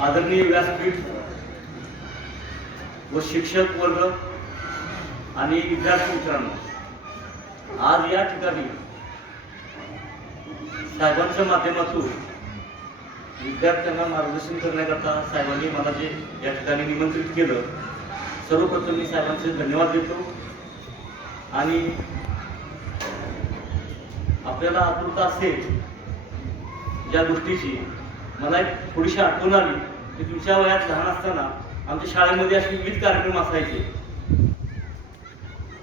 आदरणीय व्यासपीठ व शिक्षक वर्ग आणि विद्यार्थी मित्रांनो, आज या ठिकाणी साहेबांच्या माध्यमातून विद्यार्थ्यांना मार्गदर्शन करण्याकरता साहेबांनी मला जे या ठिकाणी निमंत्रित केलं, सर्वप्रथम मी साहेबांचे धन्यवाद देतो। आणि आपल्याला आतुरता असेल ज्या गोष्टीची, मला एक थोडीशी आठवण आली की तुमच्या वयात लहान असताना आमच्या शाळेमध्ये असे विविध कार्यक्रम असायचे।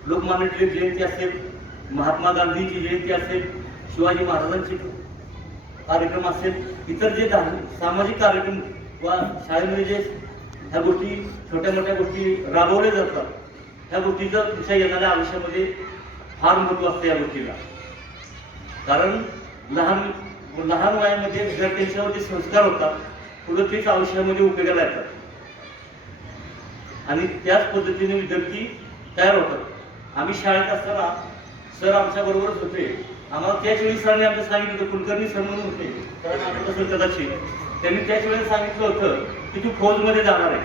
लोकमान्य टिळक जयंती असेल, महात्मा गांधींची जयंती असेल, शिवाजी महाराजांचे कार्यक्रम असेल, इतर जे सामाजिक कार्यक्रम व शाळेमध्ये जे ह्या गोष्टी छोट्या मोठ्या गोष्टी राबवल्या जातात, ह्या गोष्टीचं तुमच्या येणाऱ्या आयुष्यामध्ये फार महत्त्व असतं या गोष्टीला। कारण लहान वयामध्ये विद्यार्थ्यांच्यावर जे संस्कार होतात पुढे तेच आयुष्यामध्ये उपयोगाला येतात आणि त्याच पद्धतीने विद्यार्थी तयार होतात। आम्ही शाळेत असताना सर आमच्या बरोबरच होते। आम्हाला त्याच वेळी सरांनी आमचं सांगितलं होतं, कुलकर्णी सर म्हणून होते, कारण आम्हाला सर कदाचित त्यांनी त्याच वेळेला सांगितलं होतं की तू फौजमध्ये जाणार आहे।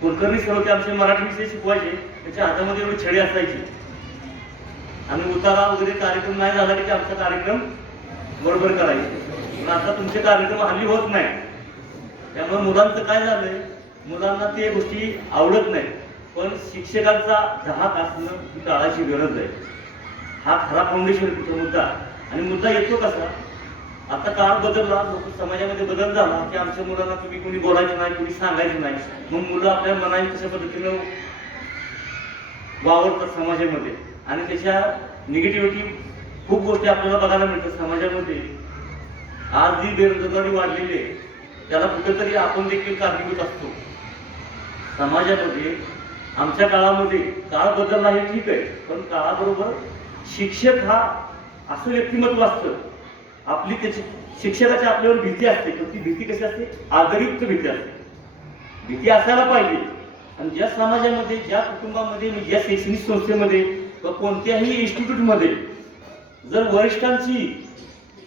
कुलकर्णी सर होते, आमचे मराठी विषय शिकवायचे, त्याच्या हातामध्ये एवढी छडी असायची आणि उतारा वगैरे कार्यक्रम नाही झाला की आमचा कार्यक्रम बरोबर करायचे। पण आता तुमचे कार्यक्रम हल्ली होत नाही, त्यामुळे मुलांचं काय झालंय, मुलांना ते गोष्टी आवडत नाही। पण शिक्षकांचा धाक असणं ही काळाची गरज आहे। हा खरा फाउंडेशनचा मुद्दा। आणि मुद्दा येतो कसा, आता काळ बदलला, लोक समाजामध्ये बदल झाला की आमच्या मुलांना तुम्ही कोणी बोलायचं नाही, कोणी सांगायचं नाही, मग मुलं आपल्या मनाने कशा पद्धतीनं वावरतात समाजामध्ये आणि त्याच्या निगेटिव्हिटी खूप गोष्टी आपल्याला बघायला मिळतात समाजामध्ये। आज जी बेरोजगारी वाढलेली आहे त्याला कुठेतरी आपण देखील कारणीभूत असतो समाजामध्ये। आमच्या काळामध्ये काळ बदलला हे ठीक आहे, पण काळाबरोबर शिक्षक हा असं व्यक्तिमत्व असतं, आपली त्याची शिक्षकाची आपल्यावर भीती असते, पण ती भीती कशी असते, आदरयुक्त भीती असते। भीती असायला पाहिजे। आणि ज्या समाजामध्ये, ज्या कुटुंबामध्ये, ज्या शैक्षणिक संस्थेमध्ये किंवा कोणत्याही इन्स्टिट्यूटमध्ये जर वरिष्ठांची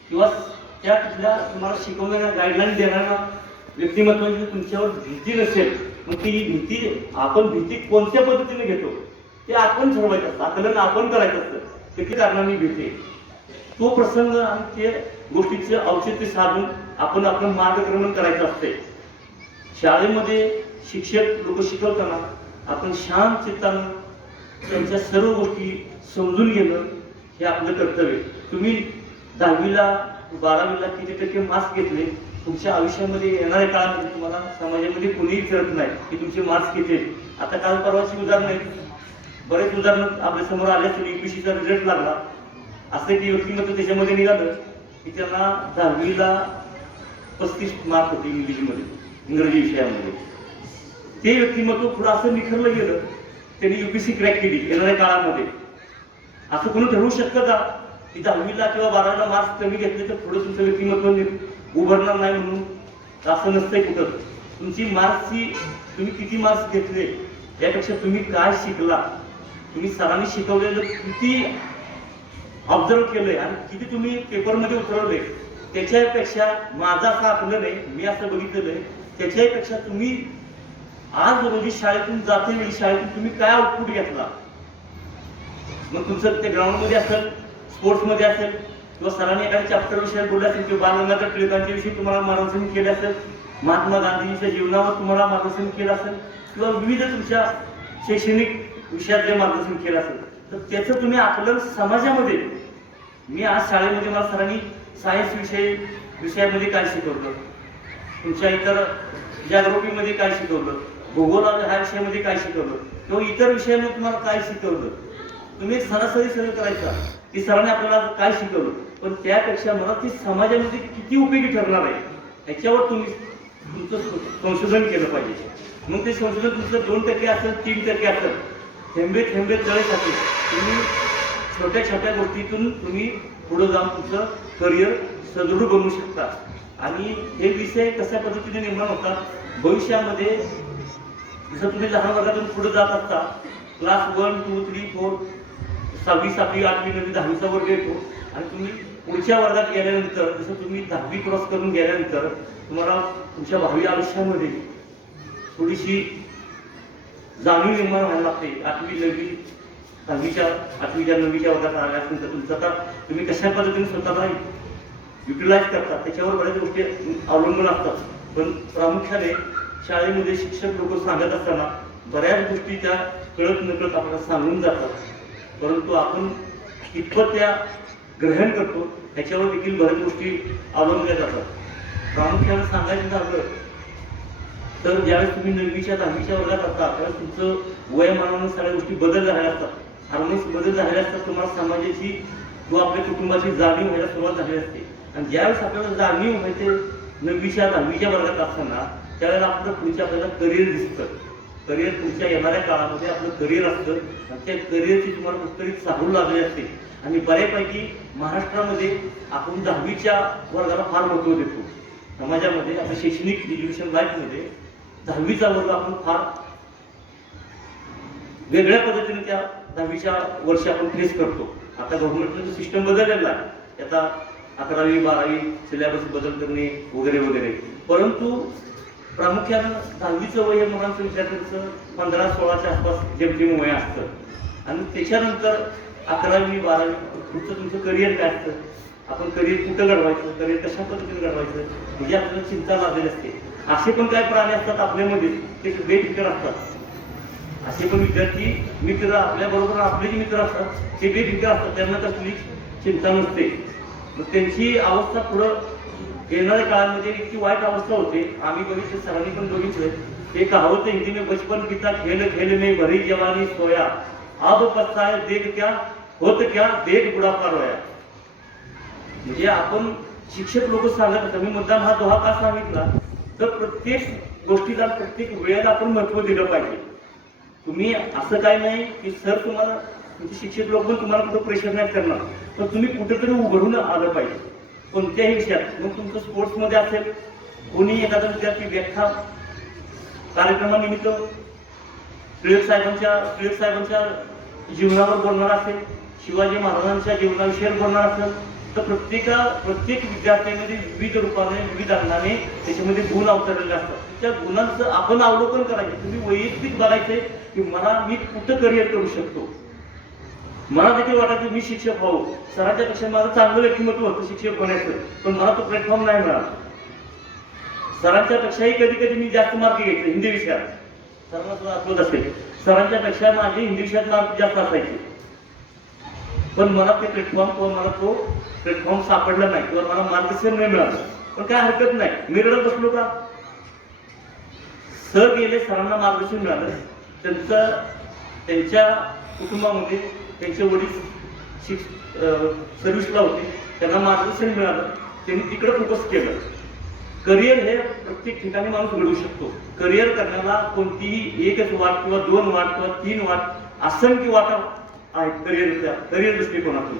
किंवा त्या तिथल्या तुम्हाला शिकवणाऱ्या गाईडलाईन देणाऱ्या व्यक्तिमत्वाची तुमच्यावर भीती नसेल, मग ती भीती, आपण भीती कोणत्या पद्धतीने घेतो ते आपण ठरवायचं असतं, आकलन आपण करायचं असतं, किती कारणांनी भीती, तो प्रसंग आणि ते गोष्टीचे औचित्य साधून आपण आपलं मार्गक्रमण करायचं असते। शाळेमध्ये शिक्षक लोक शिकवताना आपण शांत चित्तानं त्यांच्या सर्व गोष्टी समजून घेणं हे आपलं कर्तव्य। तुम्ही 10वीला 12वीला किती टक्के मार्क्स घेतले, तुमच्या आयुष्यामध्ये येणाऱ्या काळामध्ये तुम्हाला समाजामध्ये कोणीही विचारत नाही की तुमचे मार्क्स किती आहेत। आता काल परवाची उदाहरणं आहेत, बरेच उदाहरणं आपल्या समोर आले असतील। UPSCचा रिझल्ट लागला, असं की व्यक्तिमत्व त्याच्यामध्ये निघालं की त्यांना 10वीला 35 मार्क होते इंग्लिशमध्ये, इंग्रजी विषयामध्ये। ते व्यक्तिमत्व पुढं असं निखरलं गेलं, त्यांनी UPSC क्रॅक केली येणाऱ्या काळामध्ये। असं कोणी ठरवू शकतं का की 10वीला किंवा 12वीला मार्क्स कमी घेतले तर पुढे तुमचं व्यक्तिमत्व उभरणार नाही म्हणून? असं नसतंय कुठं। तुमची मार्क्सची, तुम्ही किती मार्क्स घेतले यापेक्षा तुम्ही काय शिकला, तुम्ही सरांनी शिकवलेलं किती ऑब्झर्व केलंय आणि किती तुम्ही पेपरमध्ये उतरवले, त्याच्यापेक्षा माझं असं आकलन आहे, मी असं बघितलेलं आहे, त्याच्यापेक्षा तुम्ही आज रोजी शाळेतून जाते वेळी शाळेतून तुम्ही काय आउटपुट घेतला, मग तुमचं ते ग्राउंडमध्ये असेल, स्पोर्ट्समध्ये असेल, किंवा सरांनी एखाद्या चॅप्टर विषयावर बोलले असेल, किंवा बालगंगाधर टिळकांच्या विषयी तुम्हाला मार्गदर्शन केले असेल, महात्मा गांधींच्या जीवनावर तुम्हाला मार्गदर्शन केलं असेल, किंवा विविध तुमच्या शैक्षणिक विषयात जे मार्गदर्शन केलं असेल, तर त्याचं तुम्ही आकलन समाजामध्ये, मी आज शाळेमध्ये मला सरांनी सायन्स विषयामध्ये काय शिकवलं, तुमच्या इतर जॉग्राफीमध्ये काय शिकवलं, भूगोल ह्या विषयामध्ये काय शिकवलं, किंवा इतर विषयामध्ये तुम्हाला काय शिकवलं, तुम्ही एक सरासरी सरळ करायचा की सरांनी आपल्याला काय शिकवलं, पण त्यापेक्षा मला ती समाजामध्ये किती उपयोगी ठरणार आहे याच्यावर तुम्ही तुमचं संशोधन केलं पाहिजे। मग ते संशोधन तुमचं 2% असेल, 3% असेल, थेंबे थेंबे तळे खाते, तुम्ही छोट्या छोट्या गोष्टीतून तुम्ही पुढे जाऊन तुमचं करिअर सदृढ बनवू शकता। आणि हे विषय कशा पद्धतीने निर्माण होतात भविष्यामध्ये, जसं तुम्ही लहान वर्गातून पुढे जात असता, क्लास 1, 2, 3, 4, 6वी 7वी 8वी 9वी 10वीचा वर्ग येतो आणि तुम्ही पुढच्या वर्गात गेल्यानंतर जसं तुम्ही 10वी क्रॉस करून गेल्यानंतर तुम्हाला तुमच्या भावी आयुष्यामध्ये थोडीशी जाणीव निर्माण व्हायला लागते. 8वी 9वी 10वीच्या 9वीच्या वर्गात आल्यानंतर तुमचं आता तुम्ही कशा पद्धतीने स्वतःला युटिलाइज करतात त्याच्यावर बऱ्याच गोष्टी अवलंबून असतात. पण प्रामुख्याने शाळेमध्ये शिक्षक लोक सांगत असताना बऱ्याच गोष्टी त्या कळत नकळत आपल्याला सांगून जातात, परंतु आपण कितपत त्या ग्रहण करतो ह्याच्यावर देखील बऱ्याच गोष्टी अवलंबल्या जातात. प्रामुख्याने सांगायचं झालं तर ज्यावेळेस तुम्ही 9वीच्या 10वीच्या वर्गात असता त्यावेळेस तुमचं वयोमानानं सगळ्या गोष्टी बदल झालेल्या असतात, हार्मोन्स बदल झालेले असतात. तुम्हाला समाजाची व आपल्या कुटुंबाची जाणीव व्हायला सुरुवात झालेली असते. आणि ज्यावेळेस आपल्याला जाणीव व्हायचे 9वीच्या 10वीच्या वर्गात असताना त्यावेळेला आपलं पुढच्या आपल्याला करिअर दिसतं. करिअर पुढच्या येणाऱ्या काळामध्ये आपलं करिअर असतं आणि त्या करिअरची तुम्हाला कुठेतरी चाहूल लागली असते. आणि बऱ्यापैकी महाराष्ट्रामध्ये आपण 10वीच्या वर्गाला फार महत्त्व देतो. समाजामध्ये आपल्या शैक्षणिक एज्युकेशन लाईफमध्ये 10वीचा वर्ग आपण फार वेगळ्या पद्धतीने त्या 10वीच्या वर्षी आपण फेस करतो. आता गव्हर्नमेंटचं सिस्टम बदललेलं आहे. आता 11वी 12वी सिलेबस बदल करणे वगैरे वगैरे, परंतु प्रामुख्यानं 10वीचं वय हे मुलांचं विद्यार्थ्यांचं 15-16च्या आसपास जेमतेम वय असतं. आणि त्याच्यानंतर 11वी 12वी पुढचं तुमचं करिअर काय असतं, आपण करिअर कुठं घडवायचं, करिअर कशा पद्धतीने घडवायचं म्हणजे आपल्याला चिंता लागलेली असते. असे पण काही प्राणी असतात आपल्यामध्ये ते बेफिकर असतात. असे पण विद्यार्थी मित्र आपल्याबरोबर आपले जे मित्र असतात ते बेफिकर असतात, त्यांना कसली चिंता नसते. मग त्यांची अवस्था पुढं येणाऱ्या काळामध्ये इतकी वाईट अवस्था होते. आम्ही बघितलं, सरांनी पण बघितलं, ते कहावत हिंदी में बचपन पिता खेल खेल में भरी जवानी सोया, अब पछताए देख क्या होत क्या देख बुढापा रोया. म्हणजे आपण शिक्षक लोक सांगत असतात, मी मुद्दाम हा दोहा का सांगितला तर प्रत्येक गोष्टीला प्रत्येक वेळेला आपण महत्त्व दिलं पाहिजे. तुम्ही असं काही नाही की सर तुम्हाला तुमचे शिक्षक लोक पण तुम्हाला कुठं प्रेशर नाही करणार, तर तुम्ही कुठेतरी उघडून आलं पाहिजे कोणत्याही विषयात. मग तुमचं स्पोर्ट्समध्ये असेल, कोणी एखादा विद्यार्थी व्याख्या कार्यक्रमानिमित्त टिळक साहेबांच्या जीवनावर बोलणार असेल, शिवाजी महाराजांच्या जीवनाविषयी बोलणार असेल, तर प्रत्येक विद्यार्थ्यांमध्ये विविध रूपाने विविध अंगाने त्याच्यामध्ये गुण अवतरलेले असतात. त्या गुणांचं आपण अवलोकन करायचं. तुम्ही वैयक्तिक बघायचंय की मी कुठं करिअर करू शकतो. मला देखील वाटायचं मी शिक्षक व्हावं, सरांच्या पेक्षा माझं चांगलं व्यक्तिमत्व होतं शिक्षक होण्याचं, पण मला तो प्लॅटफॉर्म नाही मिळाला. सरांच्या पेक्षाही कधी कधी मी जास्त मार्क घ्यायचे हिंदी विषयात, सरांना सुद्धा आठवत असेल, सरांच्या पेक्षा माझे हिंदी विषयात मार्क जास्त असायचे, पण मला ते प्लॅटफॉर्म सापडला नाही किंवा मला मार्गदर्शन नाही मिळालं. पण काय हरकत नाही, मी रडत बसलो का, सर गेले, सरांना मार्गदर्शन मिळालं. त्यांच्या कुटुंबामध्ये त्यांचे वडील सर्व्हिसला होते, त्यांना मार्गदर्शन मिळालं, त्यांनी तिकडे फोकस केलं. करिअर हे प्रत्येक ठिकाणी माणूस घडवू शकतो. करिअर करण्याला कोणतीही एकच वाट किंवा 2 वाट किंवा 3 वाट असंख्य वाटा आहेत करिअर दृष्टिकोनातून.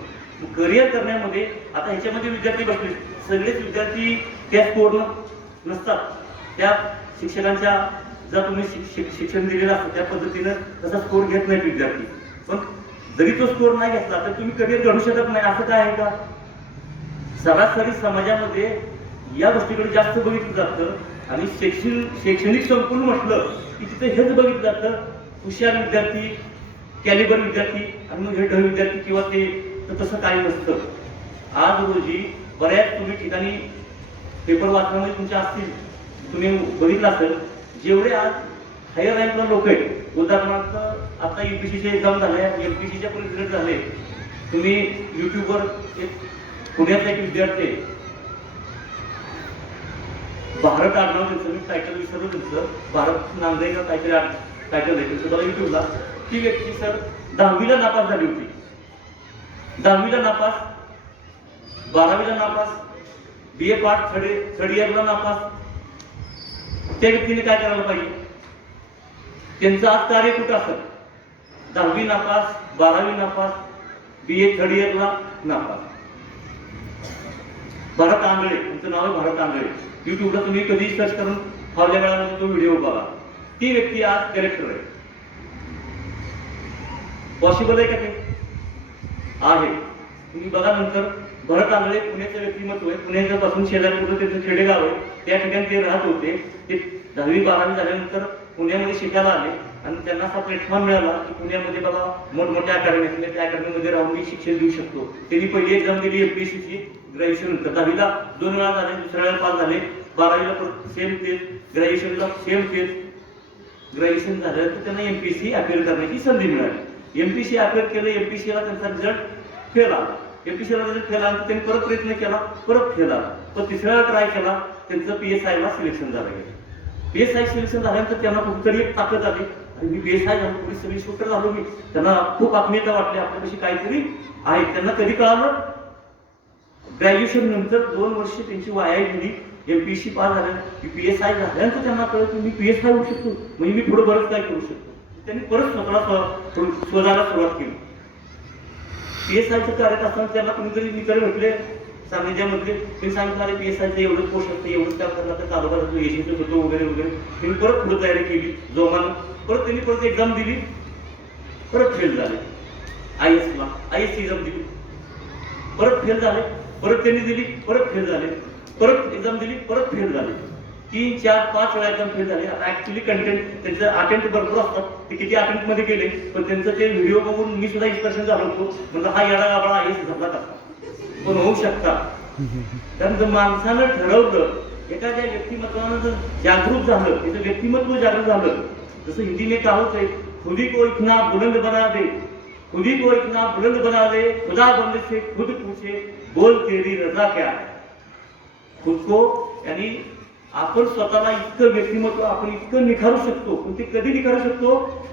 करिअर करण्यामध्ये आता ह्याच्यामध्ये विद्यार्थी बसले, सगळेच विद्यार्थी त्या स्कोर नसतात. त्या शिक्षकांच्या जर तुम्ही शिक्षण दिलेलं असतं त्या पद्धतीनं तसा स्कोर घेत नाहीत विद्यार्थी. पण जरी तो स्कोर नाही घेतला तर तुम्ही करिअर घडू शकत नाही असं काय आहे का. सरासरी समाजामध्ये या गोष्टीकडे जास्त बघितलं जातं आणि शैक्षणिक संकुल म्हटलं की तिथे हेच बघितलं जातं, हुशार विद्यार्थी, कॅलिबर विद्यार्थी आणि मग हे ढ विद्यार्थी किंवा ते, तर तसं काही नसतं. आज रोजी बऱ्याच तुम्ही ठिकाणी पेपर वाचण्यामध्ये तुमच्या असतील, तुम्ही बघितलं असेल, जेवढे आज हायर रँकला लोक आहेत, उदाहरणार्थ आता UPSCच्या एक्झाम झाल्या, MPSCच्या पण रिझल्ट झाले, तुम्ही युट्यूबवर एक पुण्याचा एक विद्यार्थी भारत आडनाव त्यांचं, मी टायटल विसरलो त्यांचं, भारत नांदेड का काहीतरी टायटल आहे त्यांचं, युट्यूबला. ती व्यक्ती सर 10वीला नापास झाली होती, 10वीला नापास, 12वीला नापास, BA पार्ट थर्ड इयरला नापास. त्या व्यक्तीने काय करायला पाहिजे, त्यांचं आज कार्य कुठं असेल, 10वी नापास, 12वी नापास, BA थर्ड इयरला नापास. भारत आंधळे, तुमचं नाव आहे भारत आंधळे, युट्यूबला तुम्ही कधी सर्च करून फावल्या वेळामध्ये तो व्हिडिओ बघा. ती व्यक्ती आज कलेक्टर आहे. पॉसिबल आहे का ते? आहे. तुम्ही बघा नंतर भरत आंधळे पुण्याचं व्यक्तिमत्व आहे. पुण्यापासून शेजारी कुठं त्याचं खेडेगाव आहे, त्या ठिकाणी ते राहत होते. ते 10वी 12वी झाल्यानंतर पुण्यामध्ये शिकायला आले आणि त्यांना असा प्लॅटफॉर्म मिळाला की पुण्यामध्ये बाबा मोठमोठ्या अकॅडमी असल्या त्या अकॅडमीमध्ये राहून मी शिक्षण देऊ शकतो. त्यांनी पहिली एक्झाम दिली MPSCची ग्रॅज्युएशन नंतर. 10वीला 2 वेळा झाले, दुसऱ्या वेळेला पास झाले. 12वीला परत सेम तेच, ग्रॅज्युएशनला सेम तेच. ग्रॅज्युएशन झालं तर त्यांना MPSC अपिअर करण्याची संधी मिळाली. MPSC अपिअर केलं, MPSCला त्यांचा रिझल्ट फेल आला. MPSCला रिझल्ट फेल आला, त्यांनी परत प्रयत्न केला, परत फेल आला. पण तिसऱ्या वेळा ट्राय केला, त्यांचं PSIला सिलेक्शन झालं. PSI सिलेक्शन झाल्यानंतर त्यांना कुठेतरी एक ताकद आली आणि मी PSI झालो, पोलीस सब इन्स्पेक्टर झालो. मी त्यांना खूप आत्मीयता वाटली, आपल्यापाशी काहीतरी आहे. त्यांना कधी कळालं, ग्रॅज्युएशन नंतर 2 वर्ष त्यांची वाया गेली. MPSC पास झालं की PSI झाल्यानंतर त्यांना कळलं की मी PSI होऊ शकतो, म्हणजे मी पुढे बरंच काय करू शकतो. त्यांनी परत स्वतःला शोधायला सुरुवात केली. PSIचं कार्यरत असताना त्यांना कुणीतरी मित्र भेटले सानिध्यामधले. त्यांनी सांगितलं अरे PSIचं एवढंच पोस्ट असतं, एवढंच काय करणार, तर चालू करायचं यशस्वी होतो वगैरे वगैरे. त्यांनी परत पुढे तयारी केली जोमानं. परत त्यांनी परत एक्झाम दिली, परत फेल झाले. ISC एक्झाम दिली, परत फेल झाले. परत त्यांनी दिली, परत फेल झाले. परत एक्झाम दिली, परत फेल झाले. 3, 4, 5 वेळा एक्झाम फेल झाले. आता ऍक्च्युली कंटेंट त्यांचं अटेम्प्ट भरपूर असतात, ते किती अटेम्प्ट मध्ये गेले. पण त्यांचं ते व्हिडिओ बघून मी सुद्धा इन्स्पिरेशन झालो होतो. म्हणजे हा येडा गाबडा IAS झाला कसा पण होऊ शकता. कारण जर माणसानं ठरवलं, एखाद्या व्यक्तिमत्वानं जर जागरूक झालं, त्याचं व्यक्तिमत्व जागरूक झालं, जसं हिंदी में कहावत आहे, खुदी को इतना बुलंद बना दे, खुदी को इतना बुलंद बना दे, खुदा बंदे से खुद पूछे बोल तेरी रजा क्या है. खुद को यानी आपण स्वतःला इतकं व्यक्तिमत्व आपण इतकं निखारू शकतो. पण ते कधी निखारू शकतो,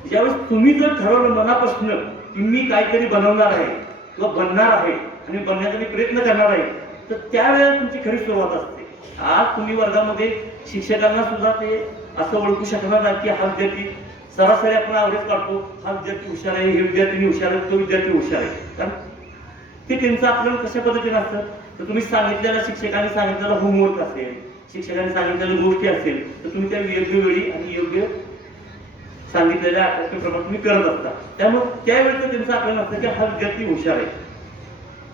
ज्यावेळेस तुम्ही जर ठरवलं मनापासून की मी काहीतरी बनवणार आहे किंवा बनणार आहे आणि बनण्याचा मी प्रयत्न करणार आहे, तर त्यावेळेला तुमची खरी सुरुवात असते. आज तुम्ही वर्गामध्ये शिक्षकांना सुद्धा ते असं ओळखू शकणार नाही की हा विद्यार्थी सरासरी आपण ॲव्हरेज काढतो, हा विद्यार्थी हुशार आहे, हे विद्यार्थी हुशार आहे, तो विद्यार्थी हुशार आहे. कारण ते त्यांचं आपल्याला कशा पद्धतीने असतं, तर तुम्ही सांगितलेला शिक्षकांनी सांगितलेला होमवर्क असेल, शिक्षकांनी सांगितलेल्या गोष्टी असेल, तर तुम्ही त्या योग्य वेळी आणि योग्य सांगितलेल्या प्रमाणे तुम्ही करत असता. त्यामुळे त्यावेळेचं त्यांचं आपल्याला असतं की हा विद्यार्थी हुशार आहे.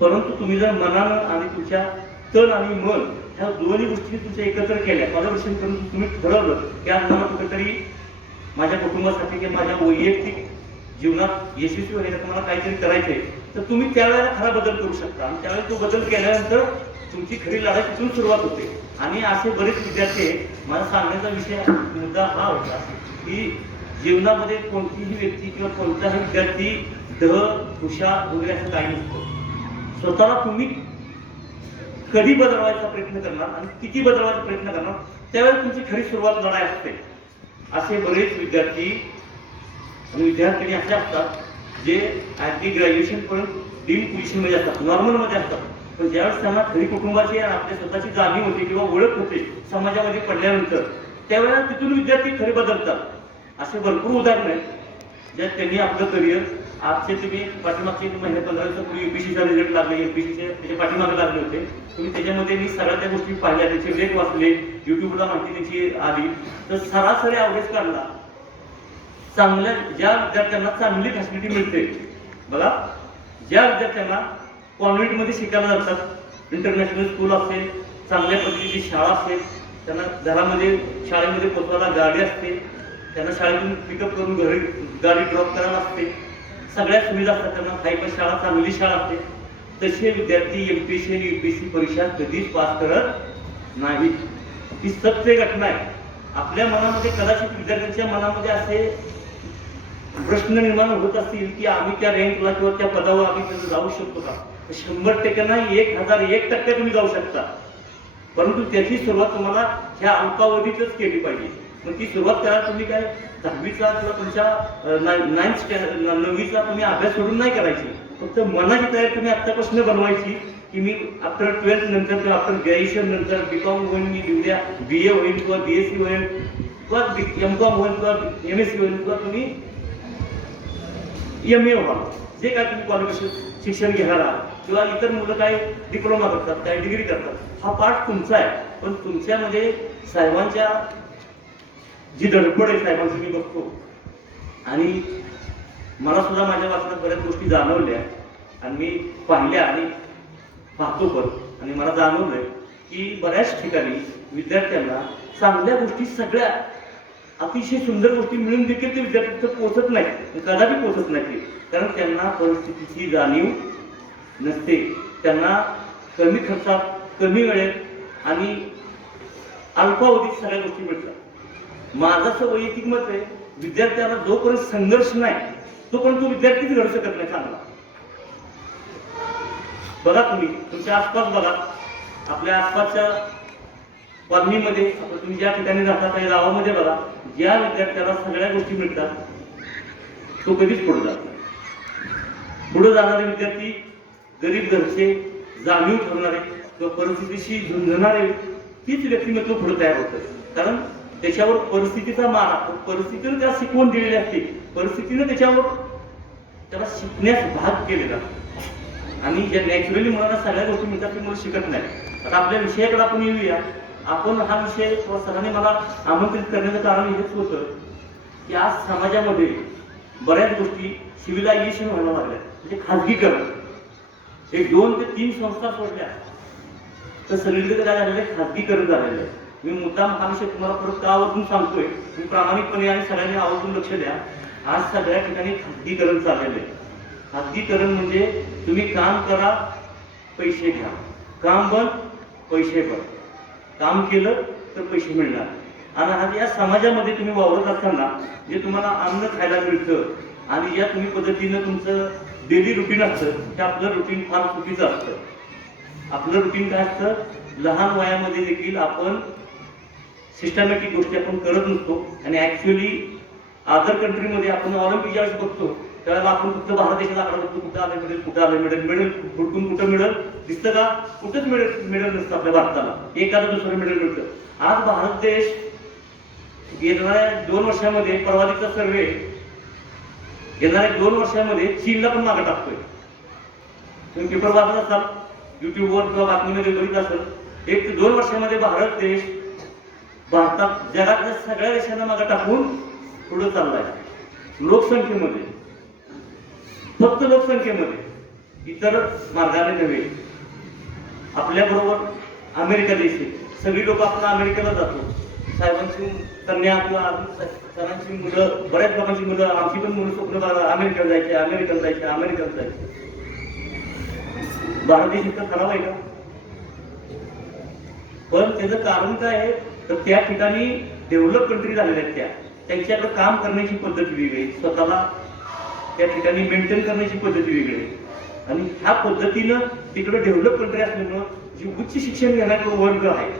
परंतु तुम्ही जर मनानं आणि तुमच्या तन आणि मन ह्या दोन्ही गोष्टी तुमच्या एकत्र केल्या, कॉलॅबोरेशन करून तुम्ही ठरवलं की आज मला कुठेतरी माझ्या कुटुंबासाठी किंवा माझ्या वैयक्तिक जीवनात यशस्वी होण्यासाठी मला काहीतरी करायचंय, तर तुम्ही त्यावेळेला खरा बदल करू शकता. आणि त्यावेळेस तो बदल केल्यानंतर तुमची खरी लढाई तिथून सुरुवात होते. आणि असे बरेच विद्यार्थी आहेत. मला सांगण्याचा विषय मुद्दा हा होता की जीवनामध्ये कोणतीही व्यक्ती किंवा कोणताही विद्यार्थी हुशार वगैरे असं काही नसतं. स्वतःला तुम्ही कधी बदलवायचा प्रयत्न करणार आणि किती बदलवायचा प्रयत्न करणार, त्यावेळेस तुमची खरी सुरुवात लढाई असते. असे बरेच विद्यार्थी आणि विद्यार्थिनी असे असतात जे अगदी ग्रॅज्युएशन पर्यंत डीम पोझिशनमध्ये असतात, नॉर्मलमध्ये असतात. पण ज्यावेळेस त्यांना खरी कुटुंबाची आणि आपल्या स्वतःची जाणीव होते किंवा ओळख होते समाजामध्ये पडल्यानंतर, त्यावेळेला तिथून विद्यार्थी खरे बदलतात. असे भरपूर उदाहरण आहेत ज्यात त्यांनी आपलं करिअर आजचे तुम्ही पाठीमागचे महिने 15 दिवसापूर्वी UPSCचा रिझल्ट लागले, MPSCचे त्याच्या पाठीमागे लागले होते. तुम्ही त्याच्यामध्ये मी सगळ्या त्या गोष्टी पाहिल्या, त्याचे लेख वाचले, युट्यूबला माहिती त्याची आली. तर सरासरी ॲव्हरेज काढला, चांगल्या ज्या विद्यार्थ्यांना चांगली फॅसिलिटी मिळते बघा, ज्या विद्यार्थ्यांना कॉन्व्हेंटमध्ये शिकायला जातात, इंटरनॅशनल स्कूल असेल, चांगल्या पद्धतीची शाळा असेल, त्यांना घरामध्ये शाळेमध्ये पोचवायला गाडी असते, त्यांना शाळेतून पिकअप करून घरी गाडी ड्रॉप करायला असते, सगळ्या सुविधा असतात, त्यांना हायफाय शाळा, चांगली शाळा असते. तसे विद्यार्थी MPSC आणि UPSC परीक्षा कधीच पास करत नाहीत. ही सत्य घटना आहे. आपल्या मनामध्ये कदाचित विद्यार्थ्यांच्या मनामध्ये असे प्रश्न निर्माण होत असतील की आम्ही त्या रँकला किंवा त्या पदावर आम्ही जाऊ शकतो का? 100% नाही, 1001% तुम्ही जाऊ शकता. परंतु त्याची सुरुवात तुम्हाला ह्या अल्पावधीतच केली पाहिजे. मग ती सुरुवात करा तुम्ही काय 10वीचा किंवा तुमच्या 9वीचा तुम्ही अभ्यास सोडून नाही करायची. फक्त मनाची तयारी तुम्ही आत्तापासून बनवायची की मी आफ्टर 12th नंतर किंवा आफ्टर ग्रॅज्युएशन नंतर BCom होईल, मी उद्या BA होईल किंवा BSc होईल किंवा MCom होईल किंवा MSc होईल किंवा तुम्ही MA व्हा, जे काय तुम्ही क्वालिफिकेशन शिक्षण घेणार आहात किंवा इतर मुलं काय डिप्लोमा करतात, काय डिग्री करतात, हा पार्ट तुमचा आहे. पण तुमच्यामध्ये साहेबांच्या जी धडपड आहे साहेबांची मी बघतो आणि मला सुद्धा माझ्या वाचनात बऱ्याच गोष्टी जाणवल्या आणि मी पाहिल्या आणि पाहतो पण, आणि मला जाणवलंय की बऱ्याच ठिकाणी विद्यार्थ्यांना चांगल्या गोष्टी सगळ्या अतिशय सुंदर गोष्टी मिळून देखील ते विद्यार्थी पोहोचत नाही, कदापि पोहोचत नाही, कारण त्यांना परिस्थितीची जाणीव नसते. त्यांना कमी खर्चात, कमी वेळेत आणि अल्पावधीत सगळ्या गोष्टी मिळतात. माझं असं वैयक्तिक मत आहे, विद्यार्थ्याला जोपर्यंत संघर्ष नाही तोपर्यंत तो विद्यार्थीच घडू शकत नाही चांगला. बघा तुम्ही तुमच्या आसपास बघा, आपल्या आसपासच्या कॉलनीमध्ये, तुम्ही ज्या ठिकाणी राहता त्या गावामध्ये बघा, ज्या विद्यार्थ्याला सगळ्या गोष्टी मिळतात तो कधीच पुढे जात नाही. पुढे जाणारे विद्यार्थी गरीब घरचे, जाणीव ठेवणारे किंवा परिस्थितीशी झुंजणारे, तीच व्यक्तिमत्व पुढे तयार होतं. कारण त्याच्यावर परिस्थितीचा मार, परिस्थितीने त्याला शिकवून दिलेली असते, परिस्थितीने त्याला शिकण्यास भाग केलेला. आणि ज्या नॅचरली मुलांना सगळ्या गोष्टी मिळतात ते मुलं शिकत नाही. आता आपल्या विषयाकडे आपण येऊया. आपण हा विषय सरांनी मला आमंत्रित करण्याचं कारण हेच होतं की आज समाजामध्ये बऱ्याच गोष्टी सिव्हिलायझेशन व्हायला लागल्या, म्हणजे खाजगीकरण. एक 2 ते 3 संस्था सोडल्या तर सगळीकडे काय झालेलं आहे, खाजगीकरण झालेलं आहे. मी मुद्दाम हा विषय तुम्हाला परत का आवर्जून सांगतोय, मी प्रामाणिकपणे आणि सगळ्यांनी आवर्जून लक्ष द्या. आज सगळ्या ठिकाणी खाजगीकरण चाललेलं आहे. खाजगीकरण म्हणजे तुम्ही काम करा, पैसे घ्या, काम बंद, पैसे बंद, काम केलं तर पैसे मिळणार. आणि आज या समाजामध्ये तुम्ही वावरत असताना जे तुम्हाला अन्न खायला मिळतं आणि ज्या तुम्ही पद्धतीनं तुमचं डेली रुटीन असतं, ते आपलं रुटीन फार चुकीचं असतं. आपलं रुटीन काय असतं, लहान वयामध्ये देखील आपण सिस्टमॅटिक गोष्टी आपण करत नसतो. आणि ऍक्च्युअली अदर कंट्रीमध्ये आपण ऑलिम्पिक ज्यावेळेस बघतो त्यावेळेला आपण फक्त भारत देशाला आकडा बघतो, कुठं आलं मिळेल, कुठं आलं मिळेल, मिळेल कुठून कुठं मिळेल दिसतं का, कुठंच मिळेल नसतं आपल्या भारताला, एखादं दुसरं मिळेल मिळतं. आज भारत देश येणाऱ्या 2 वर्षामध्ये, परवादीचा सर्वे, येणाऱ्या 2 वर्षामध्ये चीनला पण मागे टाकतोय. तुम्ही पेपर वाचत असाल, युट्यूबवर किंवा बातमीमध्ये बघितलं असेल, 1 ते 2 वर्षामध्ये भारत देश भारतात जगातल्या सगळ्या देशांना मागे टाकून पुढे चाललाय. लोकसंख्येमध्ये, फक्त लोकसंख्येमध्ये, इतर मार्गाने नव्हे. आपल्याबरोबर अमेरिका देश आहे, सगळी लोक आपण अमेरिकेला जातो. साहेबांची कन्या किंवा सरांची मुलं, बऱ्याच लोकांची मुलं, आमची पण मुलं स्वप्न अमेरिकेला जायचे, अमेरिकेला जायचे, अमेरिकेला जायचे. भारत देश इतका खराब आहे का? पण त्याचं कारण काय आहे तर त्या ठिकाणी डेव्हलप कंट्री झालेल्या आहेत, त्यांच्याकडे काम करण्याची पद्धत वेगळी, स्वतःला त्या ठिकाणी मेंटेन करण्याची पद्धती वेगळी. आणि ह्या पद्धतीनं तिकडे डेव्हलप कंट्री असल्यामुळं जे उच्च शिक्षण घेणारे वर्ग आहे,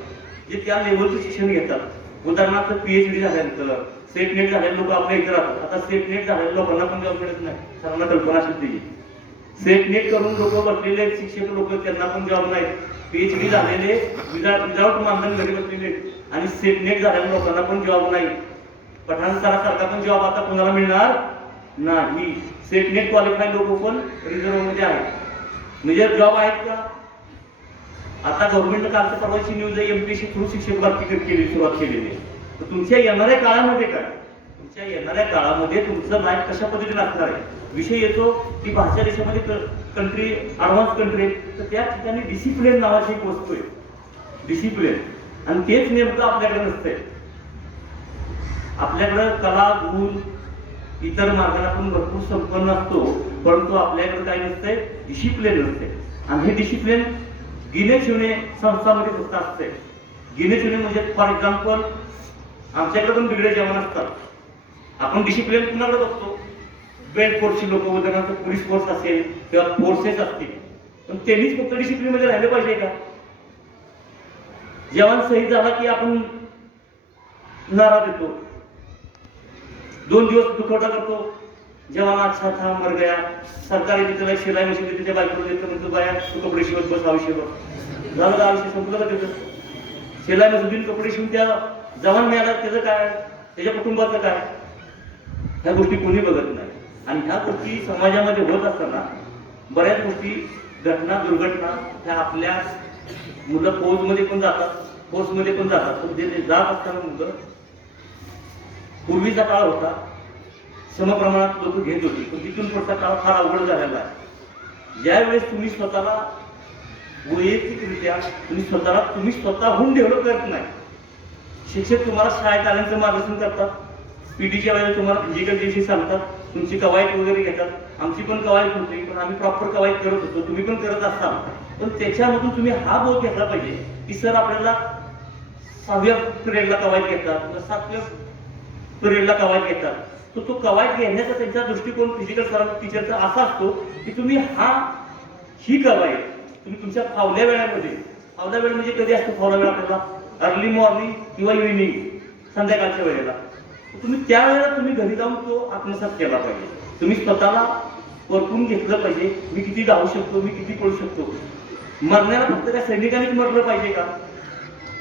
जे त्या लेवलचं शिक्षण घेतात, उदाहरणार्थ PhD झाल्यानंतर, सेट नेट झालेले लोक आपल्या इथे राहतात. आता सेट नेट झालेल्या लोकांना पण जॉब मिळत नाही, सर्वांना कल्पना असेल त्याची. सेट नेट करून लोक बसलेले शिक्षक लोक, त्यांना पण जॉब नाही. PhD झालेले विदाउट मानधन घरी बसलेले आणि सेट नेट झालेल्या लोकांना पण जॉब नाही. पठाण सरासारखा पण जॉब आता कोणाला मिळणार नाही. सेट नेट क्वालिफाईड लोक पण रिझर्व्ह मध्ये आहेत. म्हणजे जॉब आहेत का? आता गव्हर्नमेंटनं कालच्या परवाची न्यूज आहे, MPSC थ्रू शिक्षक भरती सुरुवात केलेली आहे. तर तुमच्या येणाऱ्या काळामध्ये काय, तुमच्या येणाऱ्या काळामध्ये तुमचं लाईफ कशा पद्धतीने असणार आहे. विषय येतो की भाषा देशामध्ये कंट्री ॲडव्हान्स कंट्री आहे, तर त्या ठिकाणी डिसिप्लिन नावाची एक वस्तू आहे, डिसिप्लिन. आणि तेच नेमकं आपल्याकडे नसतंय. आपल्याकडं कला, गुण, इतर मार्गाला आपण भरपूर संपन्न असतो, परंतु आपल्याकडे काय नसतंय, डिसिप्लिन नसते. आणि हे डिसिप्लिन गिने शिवणे संस्थांमध्ये फक्त असते. गिने शिवणे म्हणजे फॉर एक्झाम्पल आमच्याकडे पण बिगडे जेवण असतात. आपण डिसिप्लिन कुणाकडे बघतो, बेल्ट फोर्सची लोक, उदाहरणार्थ पोलीस फोर्स असेल किंवा फोर्सेस असतील, पण त्यांनीच फक्त डिसिप्लिन मध्ये राहिले पाहिजे का? जवान शहीद झाला की आपण नारा देतो, 2 दिवस दुखवटा करतो, जवान अच्छा था मर गया. सरकारी तिथं शिलाई मशीन तिच्या बायकोला देतो, म्हणतो बाया तू कपडे शिवत बस आयुष्यभर. झालं का आयुष्य संपलं का त्याचं? शिलाई मशीन कपडे शिवून त्या जवान मिळाला, त्याचं काय, त्याच्या कुटुंबाचं काय? ह्या गोष्टी कोणी बघत नाही. आणि ह्या गोष्टी समाजामध्ये होत असताना बऱ्याच गोष्टी, घटना, दुर्घटना ह्या आपल्या मुलं फौजमध्ये पण जातात, फोर्समध्ये पण जातात. पण जे जात असताना मुलं, पूर्वीचा काळ होता, समप्रमाणात लोक घेत होती, पण तिथून पुढचा काळ फार अवघड झालेला आहे. ज्यावेळेस तुम्ही स्वतःला वैयक्तिकरित्या तुम्ही स्वतःहून डेव्हलप करत नाही. शिक्षक तुम्हाला शाळेत आल्यानंतर मार्गदर्शन करतात, पीटीच्या वेळेला तुम्हाला फिजिकल दिवशी सांगतात, तुमची कवायत वगैरे घेतात. आमची पण कवायत होती, पण आम्ही प्रॉपर कवायत करत होतो, तुम्ही पण करत असाल. पण त्याच्यामधून तुम्ही हा बोध घेतला पाहिजे की सर आपल्याला 6व्या पिरियडला कवायत घेतात किंवा 7व्या पिरियडला कवायत घेतात. तो कवायत घेण्याचा त्यांचा दृष्टिकोन फिजिकल टीचरचा असा असतो की तुम्ही ही कवायत तुम्ही तुमच्या फावल्या वेळामध्ये, फावल्या वेळ म्हणजे कधी असतो फावला वेळ आपल्याला, अर्ली मॉर्निंग किंवा इव्हिनिंग, संध्याकाळच्या वेळेला, तुम्ही त्यावेळेला तुम्ही घरी जाऊन तो आत्मसात केला पाहिजे. तुम्ही स्वतःला परखून घेतलं पाहिजे, मी किती धावू शकतो, मी किती पळू शकतो. मरण्याला फक्त त्या सैनिकानेच मरलं पाहिजे का?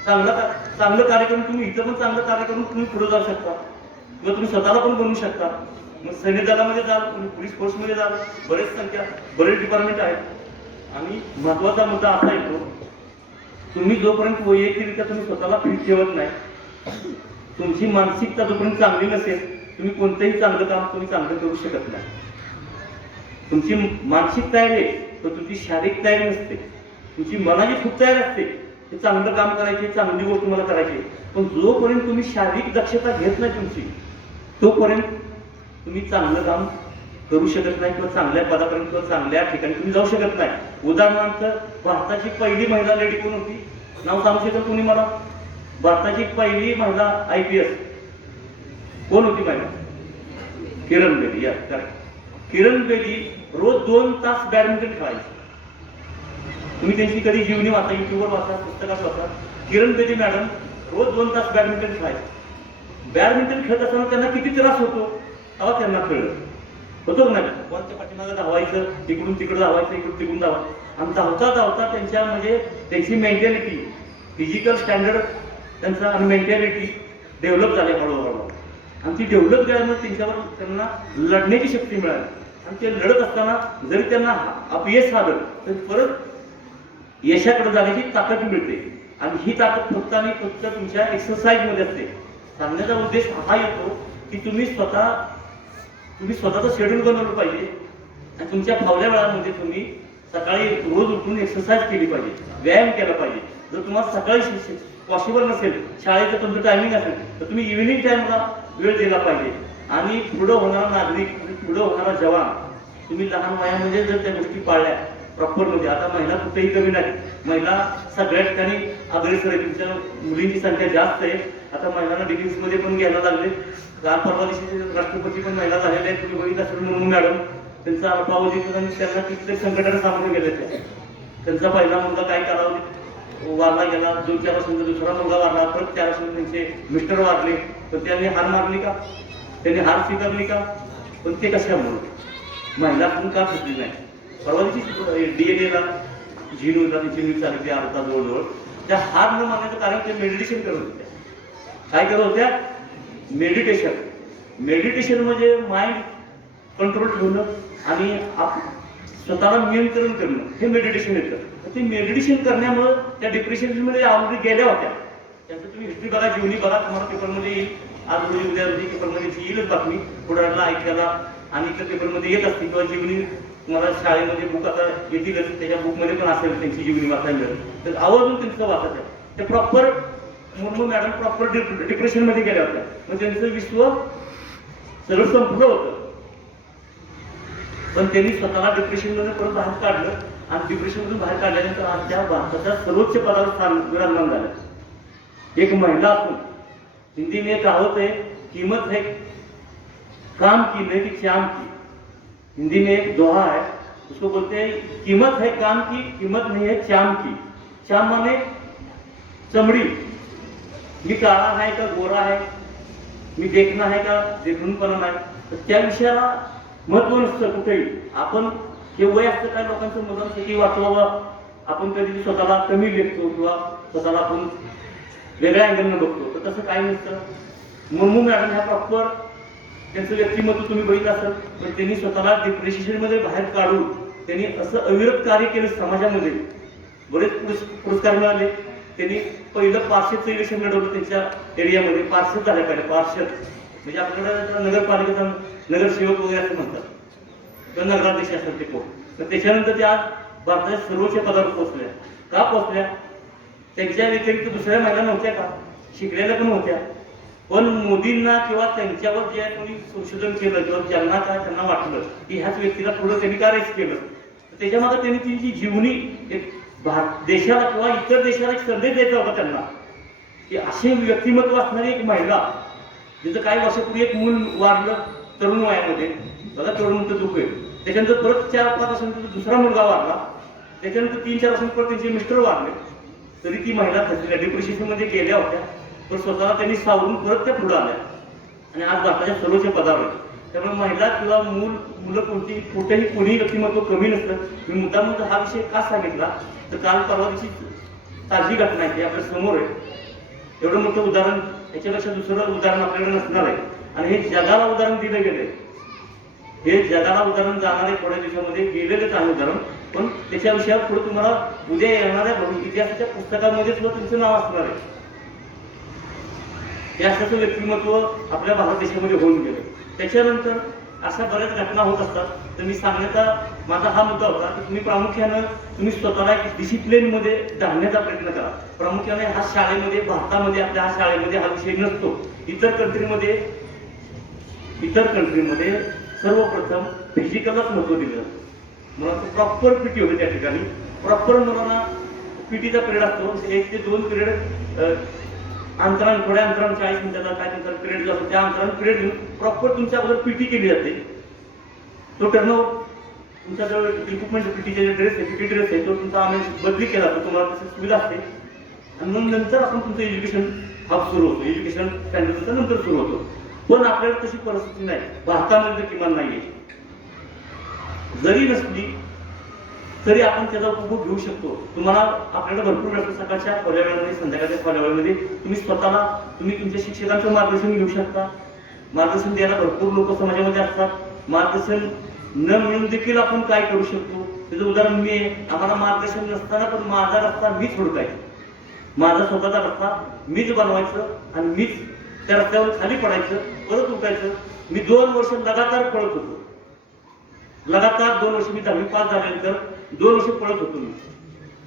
चांगलं कार्य करून तुम्ही इथं पण चांगलं कार्य करून तुम्ही पुढे जाऊ शकता किंवा तुम्ही स्वतःला पण बनवू शकता. मग सैन्य दलामध्ये जाल, तुम्ही पोलीस फोर्समध्ये जाल, बरेच डिपार्टमेंट आहेत. आणि महत्वाचा मुद्दा असा येतो, तुम्ही जोपर्यंत वैयक्तिकरित्या तुम्ही स्वतःला फिट ठेवत नाही, तुमची मानसिकता जोपर्यंत चांगली नसेल, तुम्ही कोणतंही चांगलं काम तुम्ही चांगलं करू शकत नाही. तुमची मानसिक तयारी आहे, तर तुमची शारीरिक तयारी नसते. तुमची मनाची खूप तयारी असते, ते चांगलं काम करायचे, चांगली गोष्ट तुम्हाला करायची. पण जोपर्यंत तुम्ही शारीरिक दक्षता घेत नाही तुमची, तोपर्यंत तुम्ही चांगलं काम करू शकत नाही किंवा चांगल्या पदापर्यंत किंवा चांगल्या ठिकाणी तुम्ही जाऊ शकत नाही. उदाहरणार्थ, भारताची पहिली महिला लेडी कोण होती? नाव सांगू शकता कोणी मला? भारताची पहिली महिला IPS कोण होती महिला? किरण बेदी. या करेक्ट. किरण बेदी रोज 2 तास बॅडमिंटन खेळायची. तुम्ही त्यांची कधी जीवनी वाचा, युट्यूबवर वाचा, पुस्तकात वाचा. किरण बेदी मॅडम रोज 2 तास बॅडमिंटन खेळायचे. बॅडमिंटन खेळत असताना त्यांना किती त्रास होतो तेव्हा त्यांना कळलं होतो नाही. बॉलच्या पाठीमागे धावायचं, तिकडून तिकडं धावायचं, इकडून तिकडून धावायचं. आणि धावता धावता त्यांच्या म्हणजे त्यांची मेंटॅलिटी, फिजिकल स्टँडर्ड त्यांचा आणि मेंटॅलिटी डेव्हलप झाली हळूहळू. आणि ती डेव्हलप झाल्यामुळे त्यांना लढण्याची शक्ती मिळाली. आणि ते लढत असताना जरी त्यांना अपयश आलं तर परत यशाकडे जाण्याची ताकद मिळते. आणि ही ताकद फक्त आणि फक्त तुमच्या एक्सरसाइज मध्ये असते. सांगण्याचा उद्देश हा येतो की तुम्ही स्वतःचं शेड्यूल बनवलं पाहिजे आणि तुमच्या फावल्या वेळामध्ये तुम्ही सकाळी रोज उठून एक्सरसाइज केली पाहिजे, व्यायाम केला पाहिजे. जर तुम्हाला सकाळी पॉसिबल नसेल, शाळेचं तुमचं टायमिंग असेल, तर तुम्ही इव्हिनिंग टाइमला वेळ दिला पाहिजे. आणि पुढं होणारा नागरिक, पुढं होणारा जवान, तुम्ही लहान वयामध्ये जर त्या गोष्टी पाळल्या प्रॉपर मध्ये, आता महिला कुठेही कमी नाही, महिला सगळ्या ठिकाणी अग्रेसर आहे. तुमच्या मुलींची संख्या जास्त आहे. आता महिलांना डिग्रीजमध्ये पण घ्यायला लागले. काल परवा दिवशी राष्ट्रपती पण महिला झालेले आहेत. तुम्ही बघितलं असेल मुर्मू मॅडम, त्यांचा अल्पावधी त्यांना कितीतरी संकटाला सामोरे गेले. त्यांचा पहिला मुलगा काय करावं वारला गेला, 2-4 वर्षांचा दुसरा मुलगा वारला, परत 4 वर्षांनी त्यांचे मिस्टर वारले. तर त्यांनी हार मारली का? त्यांनी हार स्वीकारली का? पण ते कशामुळे? महिला पण का सुटली नाही? परवा दिवशी DNA झिनूला तिची न्यूज आली होती अर्धा जवळजवळ. त्या हार न मानण्याचं कारण ते मेडिटेशन करत होत्या. काय करत होत्या? मेडिटेशन म्हणजे माइंड कंट्रोल ठेवणं आणि स्वतःला नियंत्रण करणं, हे मेडिटेशन येतं. ते मेडिटेशन करण्यामुळे त्या डिप्रेशनमध्ये ऑलरेडी गेल्या होत्या. त्यांचं तुम्ही हिस्ट्री बघा, जीवनी बघा, तुम्हाला पेपरमध्ये येईल. आज रोजी उद्या रोजी पेपरमध्ये येईलच बातमी, पुढाऱ्याला ऐकायला आणि इतर पेपरमध्ये येत असतील किंवा जीवनी तुम्हाला शाळेमध्ये बुक आता येतीलच, त्याच्या बुकमध्ये पण असेल त्यांची जीवनी वाचायला. तर आवर्जून त्यांचं वाचायचं. ते प्रॉपर मुर्मू मॅडम प्रॉपर डिप्रेशनमध्ये गेल्या होत्या. मग त्यांचं विश्व सगळं संपलं होतं. पण त्यांनी स्वतःला डिप्रेशनमध्ये परत बाहेर काढलं आणि डिप्रेशनमधून बाहेर काढल्यानंतर आज त्या भारताच्या सर्वोच्च पदावर स्थान विराजमान झालं. एक महिला असून, हिंदी में कहावत है, कीमत है काम की नहीं कि चाम की. हिंदी में एक दोहा है, उसको बोलते हैं कीमत है काम की, कीमत नहीं है चाम की. चाम माने चमड़ी. मी काळा आहे का गोरा आहे, मी देखणं आहे का देखणूपणा नाही, तर त्या विषयाला महत्व नसतं कुठेही. आपण हे वय असतं काय लोकांचं मनात की वाटतं बाबा आपण कधी स्वतःला कमी लेखतो किंवा स्वतःला आपण वेगळ्या अँगलनं बघतो, तर तसं काही नसतं. मुर्मू मॅडम ह्या प्रॉपर त्यांचं व्यक्तिमत्व तुम्ही बघितलं असेल. पण त्यांनी स्वतःला डिप्रेशनमध्ये बाहेर काढून त्यांनी असं अविरत कार्य केलं समाजामध्ये. बरेच पुरस्कार मिळाले. त्यांनी पहिलं पार्षदचं इलेक्शन लढवलं त्यांच्या एरियामध्ये. पार्षद झाल्या पाहिजे, पार्षद म्हणजे आपल्याकडे नगरपालिकेचा नगरसेवक वगैरे असं म्हणतात किंवा नगराध्यक्ष असतात ते कोण. तर त्याच्यानंतर ते आज भारताच्या सर्वोच्च पदावर पोहोचल्या. का पोहोचल्या? त्यांच्या व्यतिरिक्त दुसऱ्या महिला नव्हत्या का? शिकलेल्या पण होत्या. पण मोदींना किंवा त्यांच्यावर जे कोणी संशोधन केलं किंवा ज्यांना काय त्यांना वाटलं की ह्याच व्यक्तीला पुढं त्यांनी का रेस केलं, त्याच्यामध्ये त्यांनी त्यांची जीवनी एक देशाला किंवा इतर देशाला एक संदेश द्यायचा होता त्यांना की असे व्यक्तिमत्व असणारी एक महिला, जिचं काही वर्षापूर्वी एक मूल वाढलं तरुण वयामध्ये, बघा तरुण म्हणतं दुःख आहे, त्याच्यानंतर परत 4-5 वर्षांनंतर दुसरा मुलगा वाढला, त्याच्यानंतर 3-4 वर्षांनी परत त्यांचे मिस्टर वाढले, तरी ती महिला खचलेल्या डिप्रेशनमध्ये गेल्या होत्या, पण स्वतःला त्यांनी सावरून परत त्या पुढे आल्या आणि आज भारताच्या सर्वोच्च पदावर आहे. त्यामुळे महिला किंवा मुलं कोणती कुठेही कोणीही व्यक्तिमत्व कमी नसतं. मी मुद्दाम हा विषय का सांगितला तर काल परवा दिवशी ताजी घटना आहे, आपल्या समोर आहे. एवढं मोठं उदाहरण, याच्यापेक्षा दुसरं उदाहरण आपल्याकडे नसणार आहे आणि हे जगाला उदाहरण दिलं गेलंय. हे जगाला उदाहरण जाणार आहे थोड्या दिवसामध्ये, गेलेलंच आहे उदाहरण. पण त्याच्या विषयावर पुढे तुम्हाला उद्या येणाऱ्या इतिहासाच्या पुस्तकामध्ये सुद्धा तुमचं नाव असणार आहे. हे असं व्यक्तिमत्व आपल्या भारत देशामध्ये होऊन गेलं. त्याच्यानंतर अशा बऱ्याच घटना होत असतात. तर मी सांगण्याचा माझा हा मुद्दा होता की तुम्ही स्वतःला एक डिसिप्लिनमध्ये धाडण्याचा प्रयत्न करा. प्रामुख्याने हा शाळेमध्ये, भारतामध्ये आपल्या हा शाळेमध्ये हा विषय नसतो. इतर कंट्रीमध्ये सर्वप्रथम फिजिकलच महत्व दिलं. मला प्रॉपर पीटी होते त्या ठिकाणी. प्रॉपर मुलांना पीटीचा पिरियड असतो, 1 ते 2 पिरियड अंतरान, थोड्या अंतरान 40 मिनिटाचा काय तुमचा पिरियड जो असतो त्या अंतरान पिरियड घेऊन प्रॉपर तुमच्या अगोदर पीटी केली जाते. तो टर्नओव्हर तुमच्याजवळ इक्विपमेंट, पीटीचे जे ड्रेस आहे, पीटी ड्रेस आहे, तो तुमचा आम्ही बदली केला जातो, तुम्हाला तशी सुविधा असते. आणि मग नंतर आपण तुमचं एज्युकेशन हब सुरू होतो, एज्युकेशन स्टँडर्ड नंतर सुरू होतो. पण आपल्याला तशी परिस्थिती नाही, भारतामध्ये तर किमान नाहीये. जरी नसली तरी आपण त्याचा उपभोग घेऊ शकतो. तुम्हाला आपल्याकडे भरपूर वेळ, सकाळच्या खोल्या वेळामध्ये, संध्याकाळच्या खोल्या वेळामध्ये तुम्ही तुमच्या शिक्षकांचं मार्गदर्शन घेऊ शकता. मार्गदर्शन द्यायला भरपूर लोक समाजामध्ये असतात. मार्गदर्शन न मिळून देखील आपण काय करू शकतो त्याचं उदाहरण मी आहे. आम्हाला मार्गदर्शन नसताना पण माझा रस्ता मीच हुडकायचा, माझा स्वतःचा रस्ता मीच बनवायचं आणि मीच त्या रस्त्यावर खाली पडायचं, परत उठायचं. मी 2 वर्ष लगातार पळत होतो. लगातार 2 वर्ष मी 10वी पास झाल्यानंतर 2 वर्ष पळत होतो.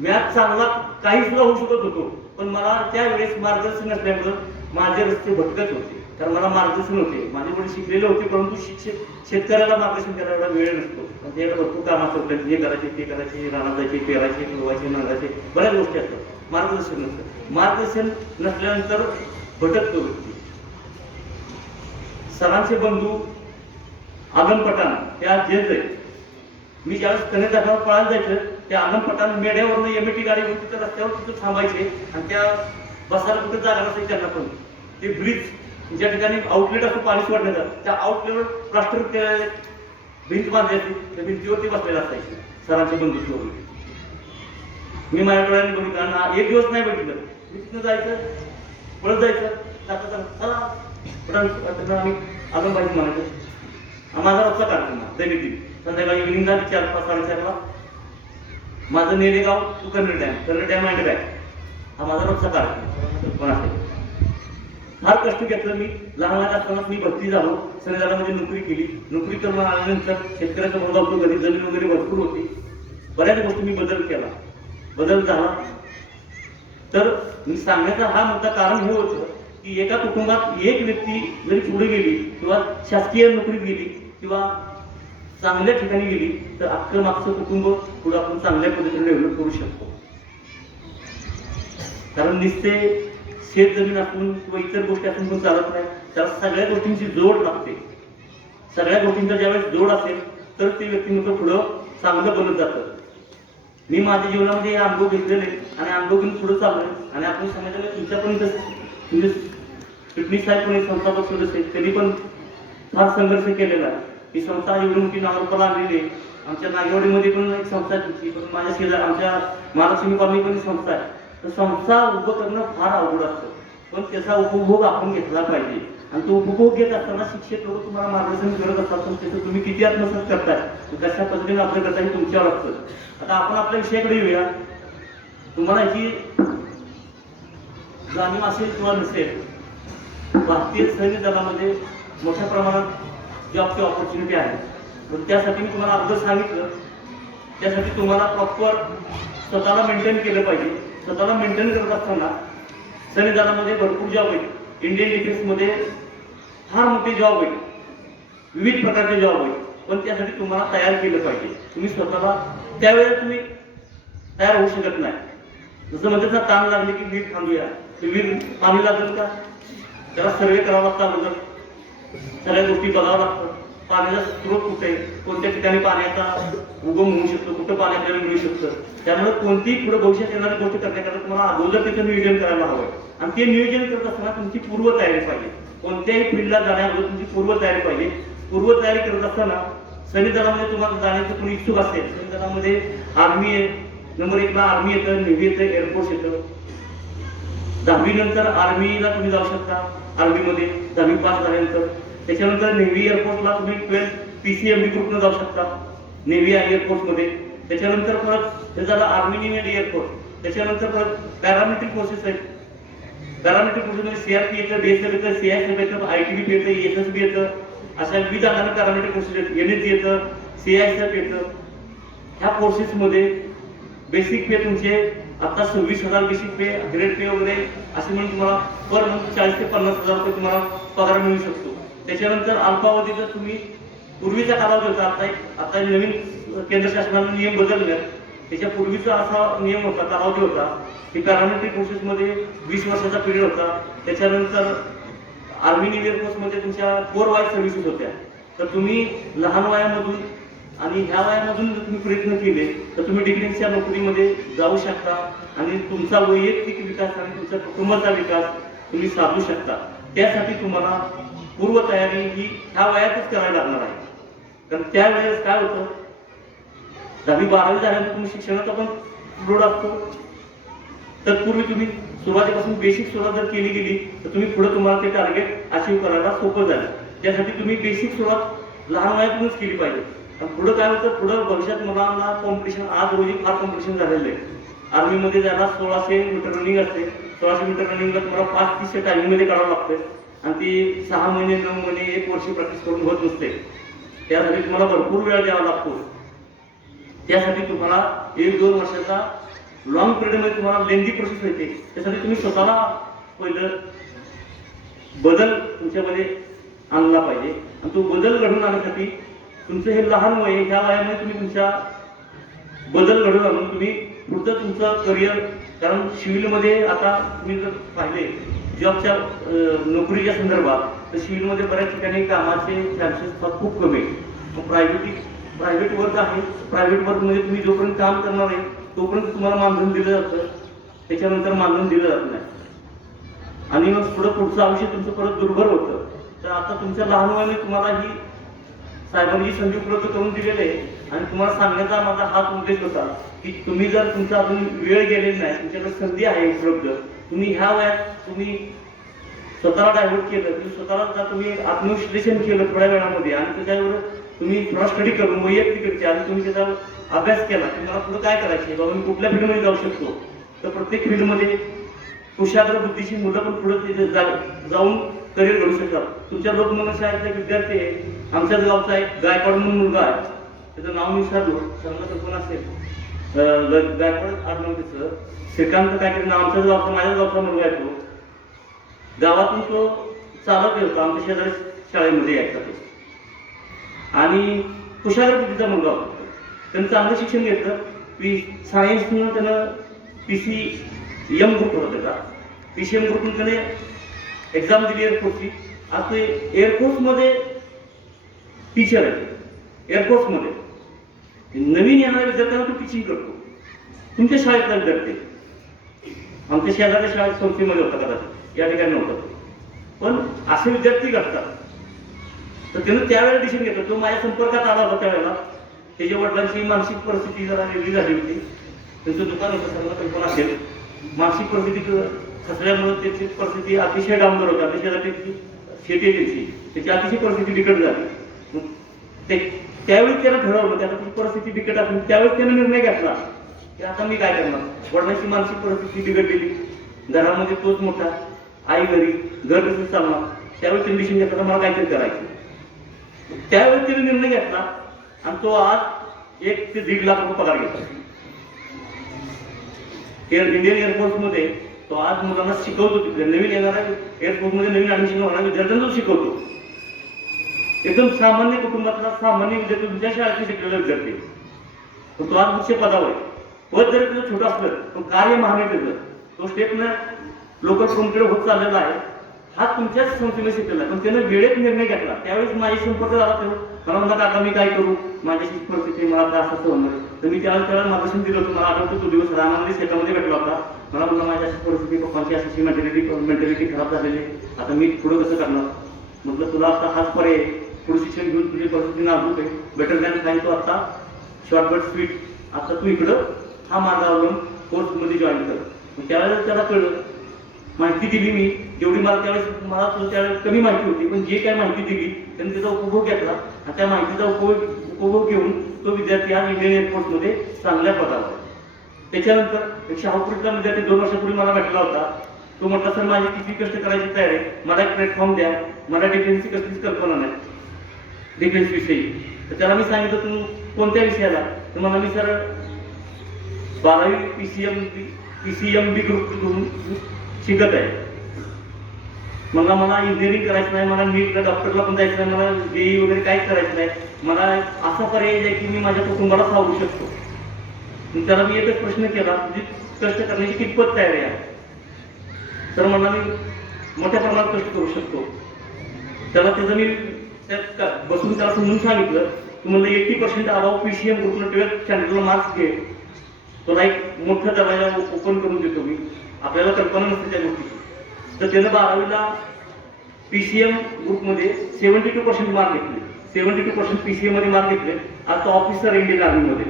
मी आज चांगला काही सुद्धा होऊ शकत होतो, पण मला त्यावेळेस मार्गदर्शन नसल्यामुळं माझे रस्ते भटकत होते. कारण मला मार्गदर्शन होते, माझे वडील शिकलेले होते, परंतु शेतकऱ्याला मार्गदर्शन करायला एवढा वेळ नसतो. त्याच्याकडे भरपूर काम असतात, हे करायचे, ते करायचे, रानात जायचे, पेरायचे, ठेवायचे, नांगायचे, बऱ्याच गोष्टी असतात. मार्गदर्शन नसतं. मार्गदर्शन नसल्यानंतर भटकतो व्यक्ती. सरांचे बंधू आगम पठाण त्या जज आहेत. मी ज्यावेळेस कनेदाखावर पळायला जायचं, त्या आगम पठाण मेढ्यावरनं एमएटी गाडी घेऊन तिथं रस्त्यावर तिथं थांबायचे आणि त्या बसायला कुठे जागा नसायची त्यांना. पण ते ब्रिज ज्या ठिकाणी आउटलेट असतो पाणी सोडण्याचा, त्या आउटलेटवर प्लास्टर भिंत बांधली असते, त्या भिंतीवरती बसलेला असायचे सरांचे बंधू सोडून. मी माझ्या डोळ्याने बघितलं आणि 1 दिवस नाही बघितलं. मी तिथं जायचं, पळत जायचं, चला आम्ही आगमबाई म्हणायचं. माझा रस्ता काढतो ना दैनंदिन संध्याकाळी इव्हिनिंग झाली 4-5-4:30ला. माझं Nelegaon to Kannad dam and back हा माझा रस्ता काढतो. पण असेल फार कष्ट घेतलं मी. लहान असतानाच मी भरती झालो, संविधानामध्ये नोकरी केली. नोकरी करून आल्यानंतर शेतकऱ्याचा मुलगा होतो, घरी जमीन वगैरे भरपूर होती. बऱ्याच गोष्टी मी बदल झाला. तर मी सांगण्याचा हा मुद्दा कारण हे होतं की एका कुटुंबात एक व्यक्ती जरी पुढे गेली किंवा शासकीय नोकरीत गेली किंवा चांगल्या ठिकाणी गेली तर अख्खं मागचं कुटुंब पुढे आपण चांगल्या पद्धतीने डेव्हलप करू शकतो. कारण नुसते शेत जमीन असून किंवा इतर गोष्टी असून पण चालत नाही, त्याला सगळ्या गोष्टींची जोड लागते. सगळ्या गोष्टींचा ज्यावेळेस जोड असेल तर ते व्यक्तिमत्व पुढं चांगलं बनत जातं. मी माझ्या जीवनामध्ये हे अनुभव घेतलेले आणि अनुभव घेऊन पुढे चाललोय. आणि आपण समाजाला तुमच्यापर्यंत म्हणजे फिटनेस साहेब पण एक संस्थापक सदस्य आहेत, त्यांनी पण फार संघर्ष केलेला आहे. ही संस्था एवढी मोठी नावारूपाला आलेली आहे. आमच्या नागेवाडीमध्ये पण एक संस्था आहे तुमची, पण माझ्या शेजार आमच्या महालक्ष्मी कॉलनी पण संस्था आहे. तर संस्था उभं करणं फार अवघड असतं, पण त्याचा उपभोग आपण घेतला पाहिजे. आणि तो उपभोग घेत असताना शिक्षक लोक तुम्हाला मार्गदर्शन करत असतात, पण त्याचं तुम्ही किती आत्मसात करताय, कशा पद्धतीने आपलं करताय हे तुमच्यावर असतं. आता आपण आपल्या विषयाकडे येऊया. तुम्हाला याची जाणीव असेल किंवा नसेल, भारतीय सैन्य दलामध्ये मोठ्या प्रमाणात जॉबची ऑपॉर्च्युनिटी आहे. पण त्यासाठी मी तुम्हाला अगोदर सांगितलं त्यासाठी तुम्हाला प्रॉपर स्वतःला मेंटेन केलं पाहिजे. स्वतःला मेंटेन करत असताना सैन्य दलामध्ये भरपूर जॉब आहेत. इंडियन डिफेन्समध्ये फार मोठे जॉब आहेत, विविध प्रकारचे जॉब आहेत. पण त्यासाठी तुम्हाला तयार केलं पाहिजे. तुम्ही स्वतःला त्यावेळेला तुम्ही तयार होऊ शकत नाही. जसं म्हणतात ना, ताण लागले की वीर खांदूया. वीर पाणी लागेल का, त्याला सर्वे करावा लागतं, अगोदर सगळ्या गोष्टी बघावं लागतं. पाण्याचा स्रोत कुठे, कोणत्या ठिकाणी पाण्याचा उगम होऊ शकतो, कुठं पाणी आपल्याला मिळू शकतं. त्यामुळे कोणतीही पुढे भविष्यात येणारी गोष्ट करण्याकरता तुम्हाला अगोदर त्याचं नियोजन करायला हवं. आणि ते नियोजन करत असताना तुमची पूर्व तयारी पाहिजे. कोणत्याही फील्डला जाण्याअगोदर तुमची पूर्व तयारी पाहिजे. पूर्व तयारी करत असताना सैन्य दलामध्ये तुम्हाला जाण्याचं कोणी इच्छुक असेल, सैन्य दलामध्ये आर्मी आहे, नंबर 1 ला आर्मी येतं, नेव्ही येतं, एअरफोर्स येतं. 10वी नंतर आर्मीला तुम्ही जाऊ शकता. आर्मीमध्ये 10वी पास झाल्यानंतर त्याच्यानंतर नेव्ही एअरफोर्सला तुम्ही 12 PCMB ग्रुपनं जाऊ शकता, नेव्ही आणि एअरफोर्समध्ये. त्याच्यानंतर परत हे झालं आर्मी, नेव्ही आणि एअरफोर्स. त्याच्यानंतर परत पॅरामिलिटरी फोर्सेस आहेत. पॅरामिलिटरी फोर्सेसमध्ये CRP येतं, BSF येतं, CISF येतं, ITBP येतं, SSB येतं. अशा विविध अंगाने पॅरामिलिटरी फोर्सेस येतं, NSG येतं, CISF येतं. ह्या फोर्सेसमध्ये बेसिक पे तुमचे आता 26,000 बेसिक पे, ग्रेड पे वगैरे असे म्हणून तुम्हाला पर मंथ 40,000 ते 50,000 रुपये तुम्हाला पगार मिळू शकतो. त्याच्यानंतर अल्पावधीचा तुम्ही पूर्वीचा कालावधी होता, आता नवीन केंद्र शासनाने नियम बदलले. त्याच्या पूर्वीचा असा नियम होता, कालावधी होता की पॅरामिलिटरी फोर्सेसमध्ये 20 वर्षाचा पिरियड होता. त्याच्यानंतर आर्मी, नेव्ही, एअरफोर्समध्ये तुमच्या 4 वाईज सर्व्हिसेस होत्या. तर तुम्ही लहान वयामधून आणि ह्या वयामधून जर तुम्ही प्रयत्न केले तर तुम्ही डिफेन्सच्या नोकरीमध्ये जाऊ शकता आणि तुमचा वैयक्तिक विकास आणि तुमच्या कुटुंबाचा विकास तुम्ही साधू शकता. त्यासाठी तुम्हाला पूर्व तयारी ही ह्या वयातच करायला लागणार आहे. कारण त्यावेळेस काय होतं, 10वी 12वी झाल्यानंतर तुम्ही शिक्षणाचा पण लोड असतो. तत्पूर्वी तुम्ही सुरुवातीपासून बेसिक सुरुवात जर केली गेली तर तुम्ही पुढे तुम्हाला ते टार्गेट अचीव करायला सोपं झालं. त्यासाठी तुम्ही बेसिक सुरुवात लहान वयातूनच केली पाहिजे. पुढं काय होतं, पुढं भविष्यात मुलांना कॉम्पिटिशन, आज रोजी फार कॉम्पिटिशन झालेलं आहे. आर्मीमध्ये ज्याला 1600 मीटर रनिंग असते, 1600 मीटर रनिंगला तुम्हाला 5:30च्या टायमिंगमध्ये काढावं लागतं. आणि ती 6 महिने 9 महिने 1 वर्ष प्रॅक्टिस करून होत नसते. त्यासाठी तुम्हाला भरपूर वेळ द्यावा लागतो. त्यासाठी तुम्हाला 1-2 वर्षाचा लॉंग पिरियडमध्ये तुम्हाला लेंदी प्रोसेस येते. त्यासाठी तुम्ही स्वतःला पहिलं बदल तुमच्यामध्ये आणला पाहिजे. आणि तो बदल घडून आणण्यासाठी तुमचं हे लहान वय, ह्या वयामध्ये तुम्ही तुमच्या बदल घडवून आणून तुम्ही पुढचं तुमचं करिअर, कारण सिव्हिलमध्ये आता तुम्ही जर पाहिले जॉबच्या नोकरीच्या संदर्भात, तर सिव्हिलमध्ये बऱ्याच ठिकाणी कामाचे चान्सेस खूप कमी आहेत. प्रायव्हेट वर्क आहे. प्रायव्हेट वर्कमध्ये तुम्ही जोपर्यंत काम करणार आहे तोपर्यंत तुम्हाला मानधन दिलं जातं, त्याच्यानंतर मानधन दिलं जात नाही. आणि मग पुढचं आयुष्य तुमचं परत दुर्भर होतं. तर आता तुमच्या लहान वयामध्ये तुम्हाला ही साहेबांनी ही संधी उपलब्ध करून दिलेली आहे. आणि तुम्हाला सांगण्याचा माझा हाच उद्देश होता की तुम्ही जर तुमचा अजून वेळ गेलेली नाही, तुमच्याकडे संधी आहे उपलब्ध, तुम्ही ह्या वयात तुम्ही स्वतःला डायव्हर्ट केलं, तुम्ही स्वतःला जर तुम्ही आत्मविश्लेषण केलं थोड्या वेळामध्ये आणि त्याच्यावर तुम्ही थोडा स्टडी करून वैयक्तिक आणि तुम्ही त्याचा अभ्यास केला की मला पुढे काय करायचे, बाबा मी कुठल्या फील्डमध्ये जाऊ शकतो. तर प्रत्येक फील्डमध्ये कुशाग्र बुद्धीची मुलं पण पुढे जाऊन करिअर घडू शकतात. तुमच्या लोकमान्य शाळेतले विद्यार्थी आहे, आमच्याच गावचा एक गायकवाड म्हणून मुलगा आहे, त्याचं नाव मी विसरलो, सांगलं तर कोण असेल, गायकवाड आडनाव त्याचं, श्रीकांत काहीतरी नाव, आमच्याच गावचा, माझ्याच गावचा मुलगा आहे. तो गावातून तो चालत येतो, आमच्या शेजारी शाळेमध्ये यायचा तो. आणि कुशाग्र बुद्धीचा मुलगा होता. त्यानं चांगलं शिक्षण घेतलं. सायन्सनं त्यानं PCM ग्रुप होता त्याचा, PCM ग्रुपनं त्याने एक्झाम दिली एअरफोर्सची. आज ते एअरफोर्समध्ये टीचर आहे. एअरफोर्समध्ये नवीन येणाऱ्या विद्यार्थ्यांना तो टीचिंग करतो. तुमच्या शाळेतला विद्यार्थी, आमच्या शेजारच्या शाळेत संस्थेमध्ये होता कदाचित, या ठिकाणी नव्हता. पण असे विद्यार्थी घडतात. तर त्यानं त्यावेळेला डिसिजन घेतलं. तो माझ्या संपर्कात आला होता त्यावेळेला. त्याच्या वडिलांची मानसिक परिस्थिती जरा वेगळी झाली होती. त्यांचं दुकान होतं, सर्व कल्पना असेल. मानसिक परिस्थिती खचल्यामुळे त्याची परिस्थिती अतिशय डांबर होती. अतिशय त्याची शेती त्याची अतिशय परिस्थिती बिकट झाली. त्यावेळी त्याला ठरवलं, त्याला ती परिस्थिती बिकट असून त्यावेळेस त्याने निर्णय घेतला की आता मी काय करणार. वडिलांची मानसिक परिस्थिती बिघडलेली, घरामध्ये तोच मोठा, आई घरी, घर कसं चालणार. त्यावेळी त्यांनी डिसिजन घेतला मला काहीतरी करायचं. त्यावेळी त्याने निर्णय घेतला आणि तो आज 1 ते 1.5 लाख रुपये पगार घेतात. इंडियन एअरफोर्समध्ये तो आज मुलांना शिकवतो. नवीन येणाऱ्या एअरफोर्समध्ये नवीन ऍडमिशन होणाऱ्या विद्यार्थ्यांना तो शिकवतो. एकदम सामान्य कुटुंबातला सामान्य विद्यार्थी, तुमच्या शाळेत शिकलेला विद्यार्थी, पण तो आज उच्च पदावर आहे. पद जरी त्याचं छोटं असलं पण कार्य महान आहे त्याचं. तो स्टेपनं लोकल फ्रंटकडे होत चाललेला आहे. हा तुमच्याच संस्थेने शिकलेला आहे, पण त्यानं वेळेत निर्णय घेतला. त्यावेळेस माझी संपर्क झाला तेव्हा मला म्हणला, काका मी काय करू, माझ्याशी परिस्थिती, मला आता असं होणार. तर मी त्याला मार्गदर्शन दिलं होतं. मला आठवतो तो दिवस रामामध्ये शेतामध्ये भेटला होता. मला म्हणला, माझी अशी परिस्थिती, पप्पांची अशी मेंटॅलिटी खराब झालेली आहे, आता मी पुढं कसं करणार. म्हटलं तुला आता हाच पर्याय, पुढे शिक्षण घेऊन तुझी परिस्थिती नाजूक आहे, बेटर दॅन फाईन. तो आता शॉर्ट बट स्वीट, आता तू इकडं हा मार्ग अवलंब कोर्समध्ये जॉईन कर. त्यावेळेस त्याला कळलं, माहिती दिली मी जेवढी मला त्यावेळेस कमी माहिती होती, पण जे काय माहिती दिली त्यांनी त्याचा उपभोग घेतला आणि त्या माहितीचा उपभोग घेऊन तो विद्यार्थी आज इंडियन एअरफोर्समध्ये चांगल्या पदावर आहे. त्याच्यानंतर शहापूरचा विद्यार्थी 2 वर्षापूर्वी मला भेटला होता. तो म्हटला, सर माझी किती कष्ट करायची तयार आहे, मला एक प्लॅटफॉर्म द्या, मला डिफेन्सची कसलीच कल्पना नाही डिफेन्स विषयी. तर त्याला मी सांगितलं, तू कोणत्या विषयाला. तर मला, मी सर 12वी PCMB ग्रुप शिकत आहे. मला इंजिनिअरिंग करायचं नाही, मला नीटला डॉक्टरला पण जायचं नाही, मला JEE वगैरे काहीच करायचं नाही. मला असा पर्याय आहे की मी माझ्या कुटुंबाला सावरू शकतो. त्याला मी एकच प्रश्न केला, म्हणजे कष्ट करण्याची कितपत तयारी आहे. तर मला, मी मोठ्या प्रमाणात कष्ट करू शकतो. त्याला त्याचं मी त्यात बसून त्याला समजून सांगितलं की म्हणलं 80% अबाव PCM ग्रुपनं 12th स्टँडर्डला मार्क्स घे, तुला एक मोठा दरवाजा ओपन करून देतो मी. आपल्याला कल्पना नसते त्या गोष्टीची. तर त्यानं 12वीला PCM ग्रुपमध्ये 72% मार्क घेतले. 72% PCM मध्ये मार्क घेतले. आज तो ऑफिसर इंडियन आर्मीमध्ये.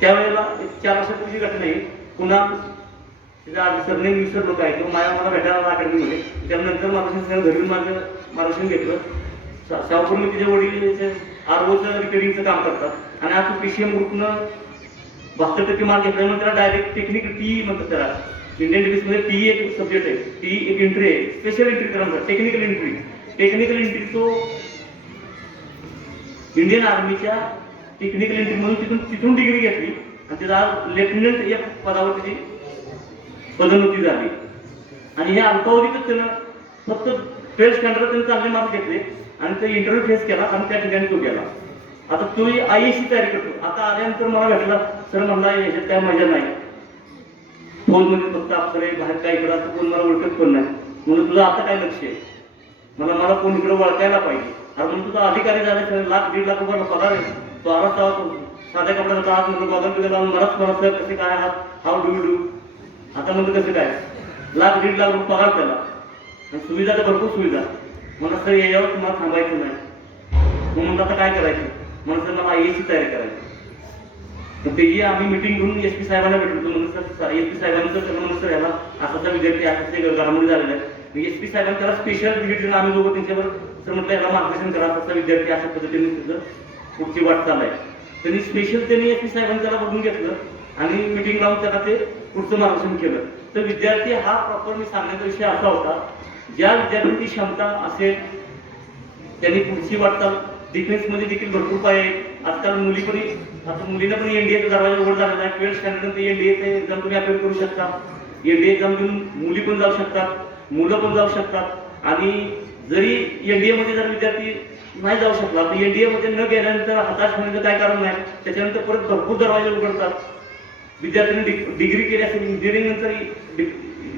त्यावेळेला 4 वर्षापूर्वीची घटना आहे. पुन्हा त्याचा सरनेम विसरलो काय, तो मला भेटायला अकॅडमीमध्ये. त्यानंतर मार्गदर्शन घरी माझं मार्गदर्शन घेतलं. शाहपूरमध्ये तिचे वडील ROचं रिपेरिंगचं काम करतात आणि आज तो PCM ग्रुपनं 72% मार्क घेतल्यामुळे त्याला डायरेक्ट टेक्निकल TE म्हणतात. त्याला इंडियन डिफेन्समध्ये TE एक सब्जेक्ट आहे, TE एक एंट्री आहे, स्पेशल एंट्री करायला टेक्निकल एंट्री. तो इंडियन आर्मीच्या टेक्निकल एंट्री म्हणून तिथून डिग्री घेतली आणि त्याचा आज लेफ्टनंट या पदावर त्याची पदोन्नती झाली. आणि हे अल्पावधीतच त्यानं फक्त 12th स्टँडर्ड त्यांनी चांगले मार्क घेतले आणि ते इंटरव्ह्यू फेस केला आणि त्या ठिकाणी तो गेला. आता तो IAC तयारी करतो. आता आल्यानंतर मला भेटला, सर म्हणला याच्यात काय मजा नाही, फौजमध्ये फक्त अफसर आहे, बाहेर काय इकडं असं कोण मला ओळखत पण नाही. म्हणून तुझं आता काय लक्ष आहे, मला कोण इकडं ओळखायला पाहिजे. अरे म्हणून तुझा अधिकारी झाला, 1-1.5 लाख रुपयाला पगार आहे, तो आराचा साध्या कपड्याचा आज म्हणून पगार तुझ्या मला सर कसे काय आहात, हाऊ डू डू. आता म्हणतो कसं काय, 1-1.5 लाख रुपये पगार त्याला, सुविधा तर भरपूर सुविधा. मला सर याच्यावर तुम्हाला थांबायचं नाही. म्हणून आता काय करायचं, म्हणून सर मला IAC तयारी करायची. तर तेही आम्ही मिटिंग घेऊन SP साहेबांना भेटलो. म्हणून सर SP साहेबांचं म्हणून सर याला असाचा विद्यार्थी असाच घडामोडी झालेला आहे. SP साहेबांनी त्याला स्पेशल विजिट देऊन आम्ही लोक त्यांच्यावर सर म्हटलं याला मार्गदर्शन करा, असा विद्यार्थी अशा पद्धतीने त्याचं पुढची वाटचाल आहे. त्यांनी SP साहेबांनी त्याला बघून घेतलं आणि मिटिंग लावून त्याला ते पुढचं मार्गदर्शन केलं. तर विद्यार्थी हा प्रॉपर मी सांगण्याचा विषय असा होता, ज्या विद्यार्थ्यांची क्षमता असेल त्यांनी पुढची वाटचाल. डिफेन्समध्ये देखील भरपूर पाय आहेत. आजकाल मुलींना पण NDAचा दरवाजा उघड झालेला आहे. 12th स्टँडर्ड NDAचे एक्झाम तुम्ही अप्लाय करू शकता. NDA एक्झाम देऊन मुली पण जाऊ शकतात, मुलं पण जाऊ शकतात. आणि जरी NDA मध्ये जर विद्यार्थी नाही जाऊ शकला तर NDA मध्ये न गेल्यानंतर हताश होण्याचं काय कारण नाही. त्याच्यानंतर परत भरपूर दरवाजे उघडतात. विद्यार्थ्यांनी डिग्री केली असेल,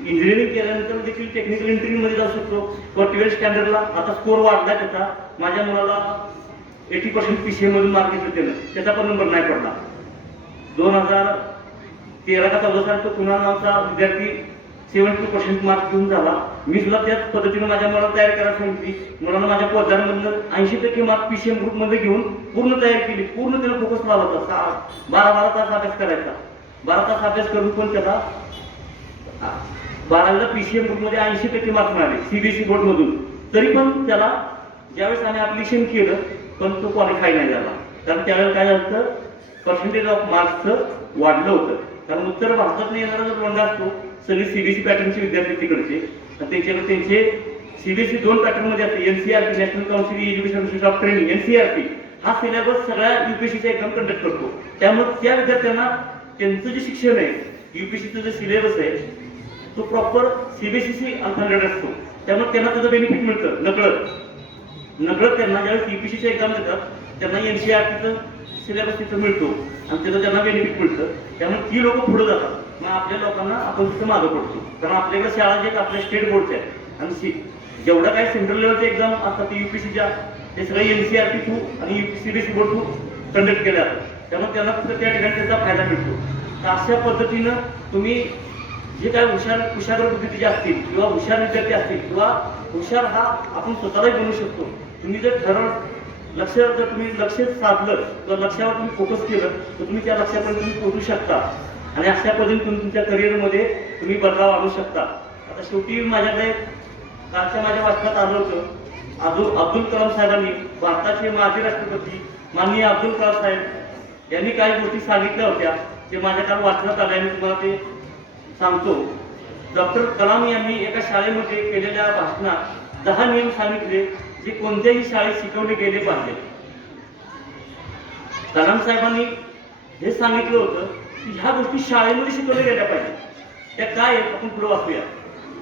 इंजिनिअरिंग केल्यानंतर देखील टेक्निकल इंजिनिअरिंगमध्ये जाऊ शकतो. किंवा 12th स्टँडर्डला आता स्कोर वाढला त्याचा. माझ्या मुलाला 80% PCM मधून मार्क घेतलं त्यानं, त्याचा पण नंबर नाही पडला. 2013 का 14 साली तो पुन्हा नावाचा विद्यार्थी 70% मार्क घेऊन झाला. मी सुद्धा त्याच पद्धतीने माझ्या मुलाला तयार करायला सांगितली. मुलांना माझ्या पोद्दारांमधनं 80% मार्क PCM ग्रुपमध्ये घेऊन पूर्ण तयार केली. पूर्ण त्याला फोकस लावला होता. 12 तास अभ्यास करायचा. 12 तास अभ्यास करून पण त्याला 12वीला PCM ग्रुपमध्ये 80% मार्क मिळाले CBSE बोर्डमधून. तरी पण त्याला ज्यावेळेस आम्ही ऍप्लिकेशन केलं पण तो क्वालिफाय नाही झाला. कारण त्यावेळेला काय झालं, पर्सेंटेज ऑफ मार्क्सचं वाढलं होतं. कारण उत्तर भारतात येणारा जो लोंढा असतो सगळे CBSE पॅटर्नचे विद्यार्थी तिकडचे, त्यांचे CBSE 2 पॅटर्नमध्ये असते. NCERT national council education of training NCERT हा सिलेबस सगळ्या युपीएससीचा एक्झाम कंडक्ट करतो. त्यामुळे त्या विद्यार्थ्यांना त्यांचं जे शिक्षण आहे, युपीएससीचं जे सिलेबस आहे तो प्रॉपर सीबीएसई अंतर्गत असतो. त्यामुळे त्यांना त्याचं बेनिफिट मिळतं नकळत त्यांना ज्यावेळेस युपीएससीच्या एक्झाम देतात त्यांना एनसीईआरटीचं सिलेबस तिथं मिळतो आणि त्याचं त्यांना बेनिफिट मिळतं. त्यामुळे ती लोक पुढे जातात. मग आपल्या लोकांना आपण तिथं मागं पडतो. कारण आपल्याकडे शाळा जे आपल्या स्टेट बोर्डच्या आहेत आणि जेवढ्या काही सेंट्रल लेवलच्या एक्झाम असतात युपीएससीच्या ते सगळे एनसीईआरटी थ्रू आणि सीबीएसई बोर्ड थ्रू कंडक्ट केले जातात. त्यामुळे त्यांना तिथं त्या ठिकाणी त्याचा फायदा मिळतो. तर अशा पद्धतीनं तुम्ही जे काय हुशार बुद्धीचे असतील किंवा हुशार विद्यार्थी असतील किंवा हुशार हा आपण स्वतःलाही बनवू शकतो. तुम्ही जर जर तुम्ही लक्ष साधलं किंवा लक्ष्यावर तुम्ही फोकस केलं तर तुम्ही त्या लक्ष्यापर्यंत तुम्ही पोहोचू शकता आणि अशा पद्धतीने तुम्ही तुमच्या करिअरमध्ये तुम्ही बदलाव आणू शकता. आता शेवटी माझ्याकडे कालच्या माझ्या वाचनात आलं होतं अब्दुल कलाम साहेबांनी, भारताचे माजी राष्ट्रपती माननीय अब्दुल कलाम साहेब यांनी काही गोष्टी सांगितल्या होत्या ते माझ्या काल वाचनात आल्या. मी तुम्हाला ते सांगतो. डॉक्टर कलाम यांनी एका शाळेमध्ये केलेल्या भाषणात 10 नियम सांगितले जे कोणत्याही शाळेत शिकवले गेले पाहिजे. कलाम साहेबांनी हे सांगितलं होतं की ह्या गोष्टी शाळेमध्ये शिकवल्या गेल्या पाहिजे. त्या काय आहेत आपण पुढे वाचूया.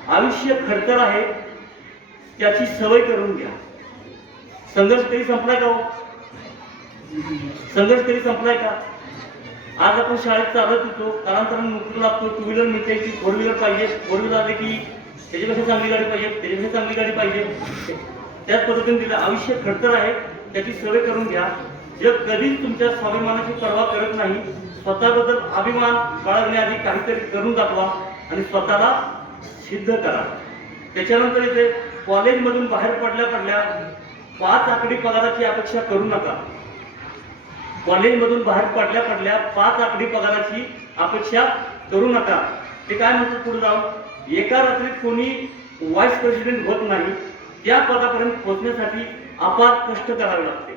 आयुष्य खडतर आहे त्याची सवय करून घ्या. संघर्ष कधी संपलाय का? संघर्ष कधी संपलाय का? आज आपण शाळेत चालत होतो, कालांतराने नोकरी लागतो, 2 व्हीलर मिळते की 4 व्हीलर पाहिजे, 4 व्हीलर आले की त्याच्यापेक्षा चांगली गाडी पाहिजे, त्याच्यापेक्षा चांगली गाडी पाहिजे. त्याच पद्धतीने दिलं आयुष्य खडतर आहे त्याची सवय करून घ्या. जग कधीच तुमच्या स्वाभिमानाची पर्वा करत नाही. स्वतःबद्दल अभिमान बाळगण्याआधी काहीतरी करून दाखवा आणि स्वतःला सिद्ध करा. त्याच्यानंतर इथे कॉलेजमधून बाहेर पडल्या 5 आकडी पगाराची अपेक्षा करू नका. कॉलेजमधून बाहेर पडल्या 5 आकडी पगाराची अपेक्षा करू नका. ते काय म्हणतात पुढे जाऊन, एका रात्रीत कोणी व्हाईस प्रेसिडेंट होत नाही. त्या पदापर्यंत पोहोचण्यासाठी अपार कष्ट करावे लागते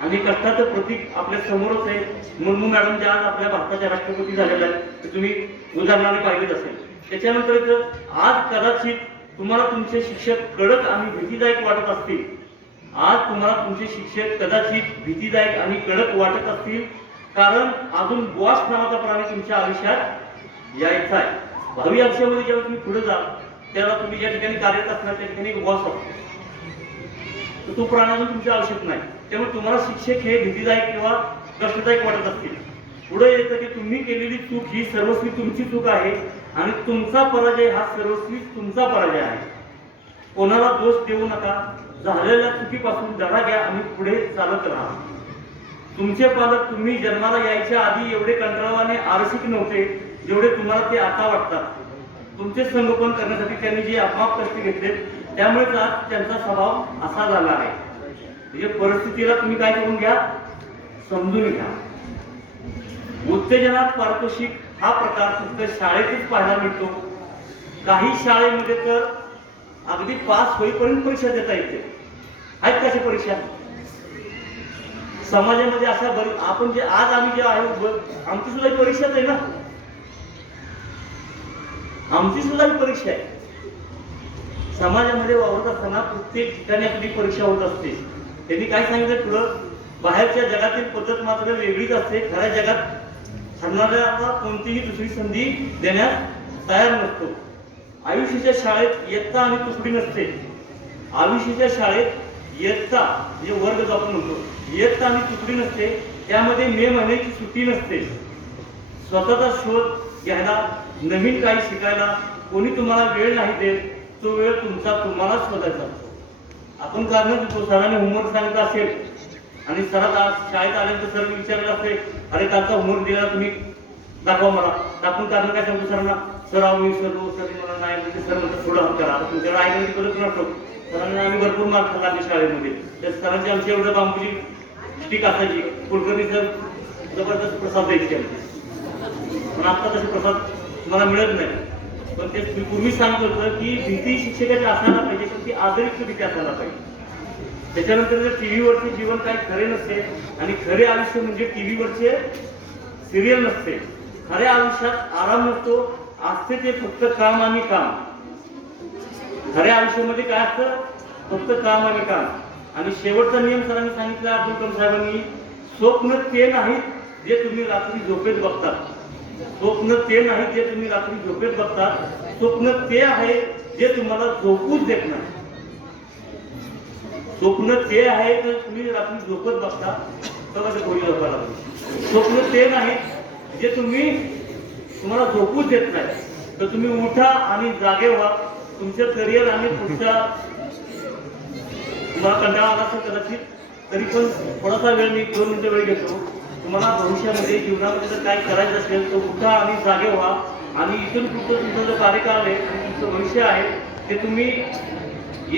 आणि कष्टाचं प्रतीक आपल्या समोरच आहे. मुर्मू मॅडम ज्या आज आपल्या भारताच्या राष्ट्रपती झालेल्या आहेत ते तुम्ही उदाहरणाने पाहिलेच असेल. त्याच्यानंतर आज कदाचित तुम्हाला तुमचे शिक्षक कडक आणि भीतीदायक वाटत असतील. आज तुम्हाला तुमचे शिक्षक कदाचित भीतीदायक आणि कडक वाटत असतील कारण अजून बॉस नावाचा प्राणी तुमच्या आयुष्यात यायचा आहे. भावी आयुष्यामध्ये जेव्हा तुम्ही पुढे जा त्याला तुम्ही ज्या ठिकाणी कार्यरत असणार त्या ठिकाणी बॉस असतो तर तो प्राणी अजून तुमच्या आयुष्यात नाही. त्यामुळे तुम्हाला शिक्षक हे भीतीदायक किंवा कष्टदायक वाटत असतील. पुढे येतं की तुम्ही केलेली चूक ही सर्वस्वी तुमची चूक आहे आणि तुमचा पराजय हा सर्वस्वी तुमचा पराजय आहे. कोणाला दोष देऊ नका. झालेल्या चुकीपासून धडा घ्या आणि पुढे चालत राहा. तुमचे पालक तुम्ही जन्माला यायच्या आधी एवढे कंटाळवाने आरसिक नव्हते जेवढे तुम्हाला ते आता वाटतात. तुमचे संगोपन करण्यासाठी त्यांनी जे अमाप कष्ट घेतले त्यामुळेच आज त्यांचा स्वभाव असा झाला आहे. म्हणजे परिस्थितीला तुम्ही काय करून घ्या, समजून घ्या. उत्तेजनात पारितोषिक हा प्रकार फक्त शाळेतच पाहायला मिळतो. काही शाळेमध्ये तर अगदी पास होईपर्यंत परीक्षा देता येते. आहेत कशा परीक्षा समाजामध्ये अशा आपण जे आज आम्ही जे आहे आमची सुद्धा परीक्षाच आहे ना. आमची सुद्धा परीक्षा आहे. समाजामध्ये वावरत असताना प्रत्येक ठिकाणी आपली परीक्षा होत असते. त्यांनी काय सांगितलं पुढं, बाहेरच्या जगातील पद्धत मात्र वेगळीच असते. खऱ्या जगात हरणाऱ्याला कोणतीही दुसरी संधी देण्यास तयार नसतो. आयुष्याच्या शाळेत इयत्ता आणि तुकडी नसते. आयुष्याच्या शाळेत इयत्ता म्हणजे वर्ग आपण म्हणतो इयत्ता आणि तुकडी नसते. त्यामध्ये मे महिन्याची सुट्टी नसते. स्वतःचा शोध घ्यायला, नवीन काही शिकायला कोणी तुम्हाला वेळ नाही देत. तो वेळ तुमचा तुम्हाला शोधायचा असतो. आपण कारण देतो. सरांनी होमवर्क सांगितलं असेल आणि सरात शाळेत आल्यानंतर सर विचारलं असेल, अरे कालचा होमवर्क दिला तुम्ही दाखवा मला. आपण कारण काय सांगतो सरांना, सर आम्ही सर्व सर मला नाही म्हणजे सर म्हणतात थोडं हक्क करा. तुमच्याकडे आहे म्हणजे करत नसतो. सरांना आम्ही भरपूर मार्क लागले शाळेमध्ये. त्या सरांची आमची एवढं बांबूची स्टिक असायची. कुलकर्णी सर जबरदस्त प्रसाद द्यायचे आमचे. पण आता तसे प्रसाद मला मिळत नाही. पण ते पूर्वी सांगत होतं की भीती शिक्षकाची असायला पाहिजे पण ती आदरित भीती असायला पाहिजे. त्याच्यानंतर जर टीव्हीवरचे जीवन काही खरे नसते आणि खरे आयुष्य म्हणजे टीव्हीवरचे सिरियल नसते. खऱ्या आयुष्यात आराम नसतो. असते ते फक्त काम आणि काम. खऱ्या आयुष्यामध्ये काय असतं, फक्त काम आणि काम. आणि शेवटचा नियम सरांनी सांगितला अब्दुल कलाम साहेबांनी, स्वप्न ते नाहीत जे तुम्ही रात्री झोपेत बघता. स्वप्न ते नाहीत जे तुम्ही रात्री झोपेत बघता, स्वप्न ते आहे जे तुम्हाला झोपूच देत नाही. स्वप्न ते आहे तर तुम्ही रात्री झोपत बघता तेव्हा ते गोळी झोपायला लागते. स्वप्न ते नाहीत जे तुम्हाला झोपूच देत नाही. तर तुम्ही उठा आणि जागे व्हा. तुमचं करिअर आणि पुढच्या तुम्हाला कंटाळा आला असेल कदाचित, तरी पण थोडासा वेळ मी 2 मिनिटं वेळ घेतो. तुम्हाला भविष्यामध्ये जीवनामध्ये जर काय करायचं असेल तर उठा आणि जागे व्हा. आणि इथून पुढचं तुमचं जो कार्यकाळ आहे आणि तुमचं भविष्य आहे ते तुम्ही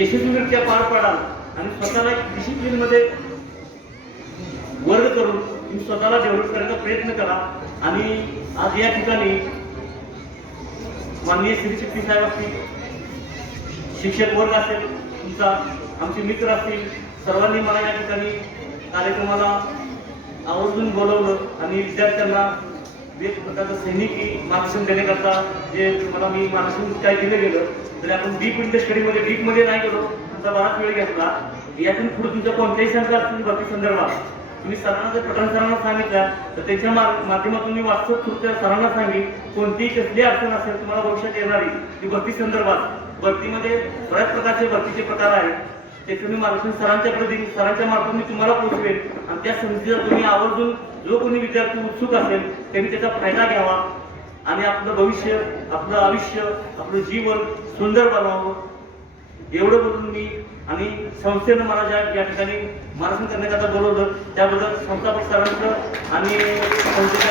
यशस्वीरित्या पार पाडाल. आणि स्वतःला एक डिसिप्लिनमध्ये वर्ग करून तुम्ही स्वतःला डेव्हलप करण्याचा प्रयत्न करा. आणि आज या ठिकाणी माननीय श्री शेट्टी साहेब असतील, शिक्षक वर्ग असेल तुमचा, आमचे मित्र असतील, सर्वांनी मला या ठिकाणी कार्यक्रमाला आवर्जून बोलवलं आणि विद्यार्थ्यांना एक प्रकारचं सैनिकी मार्गदर्शन देण्याकरता जे मला मी मार्गदर्शन काय दिलं गेलं तरी आपण डीप इंडस्ट्रीमध्ये डीपमध्ये नाही गेलो. तुमचा बराच वेळ घेतला. यातून पुढे तुमच्या कोणत्याही शंका असतील भरती संदर्भात तुम्ही सरांना जर पठाण सरांना सांगितलं तर त्यांच्या माध्यमातून मी व्हॉट्सअप थ्रू त्या सरांना सांगेन. कोणतीही कसली अडचण असेल तुम्हाला भविष्यात येणारी ती भरती संदर्भात, भरतीमध्ये बऱ्याच प्रकारचे भरतीचे प्रकार आहेत, ते तुम्ही मार्गदर्शन सरांच्याकडे देईन. सरांच्या मार्फत मी तुम्हाला पोहोचवेन. आणि त्या संधीचा तुम्ही आवर्जून जो कोणी विद्यार्थी उत्सुक असेल त्यांनी त्याचा फायदा घ्यावा आणि आपलं भविष्य, आपलं आयुष्य, आपलं जीवन सुंदर बनावं. एवढं बोलून मी आणि संस्थेनं मला या ठिकाणी मार्गदर्शन करण्याकरता बोलवलं त्याबद्दल संस्थापक सरांचं आणि संस्थेच्या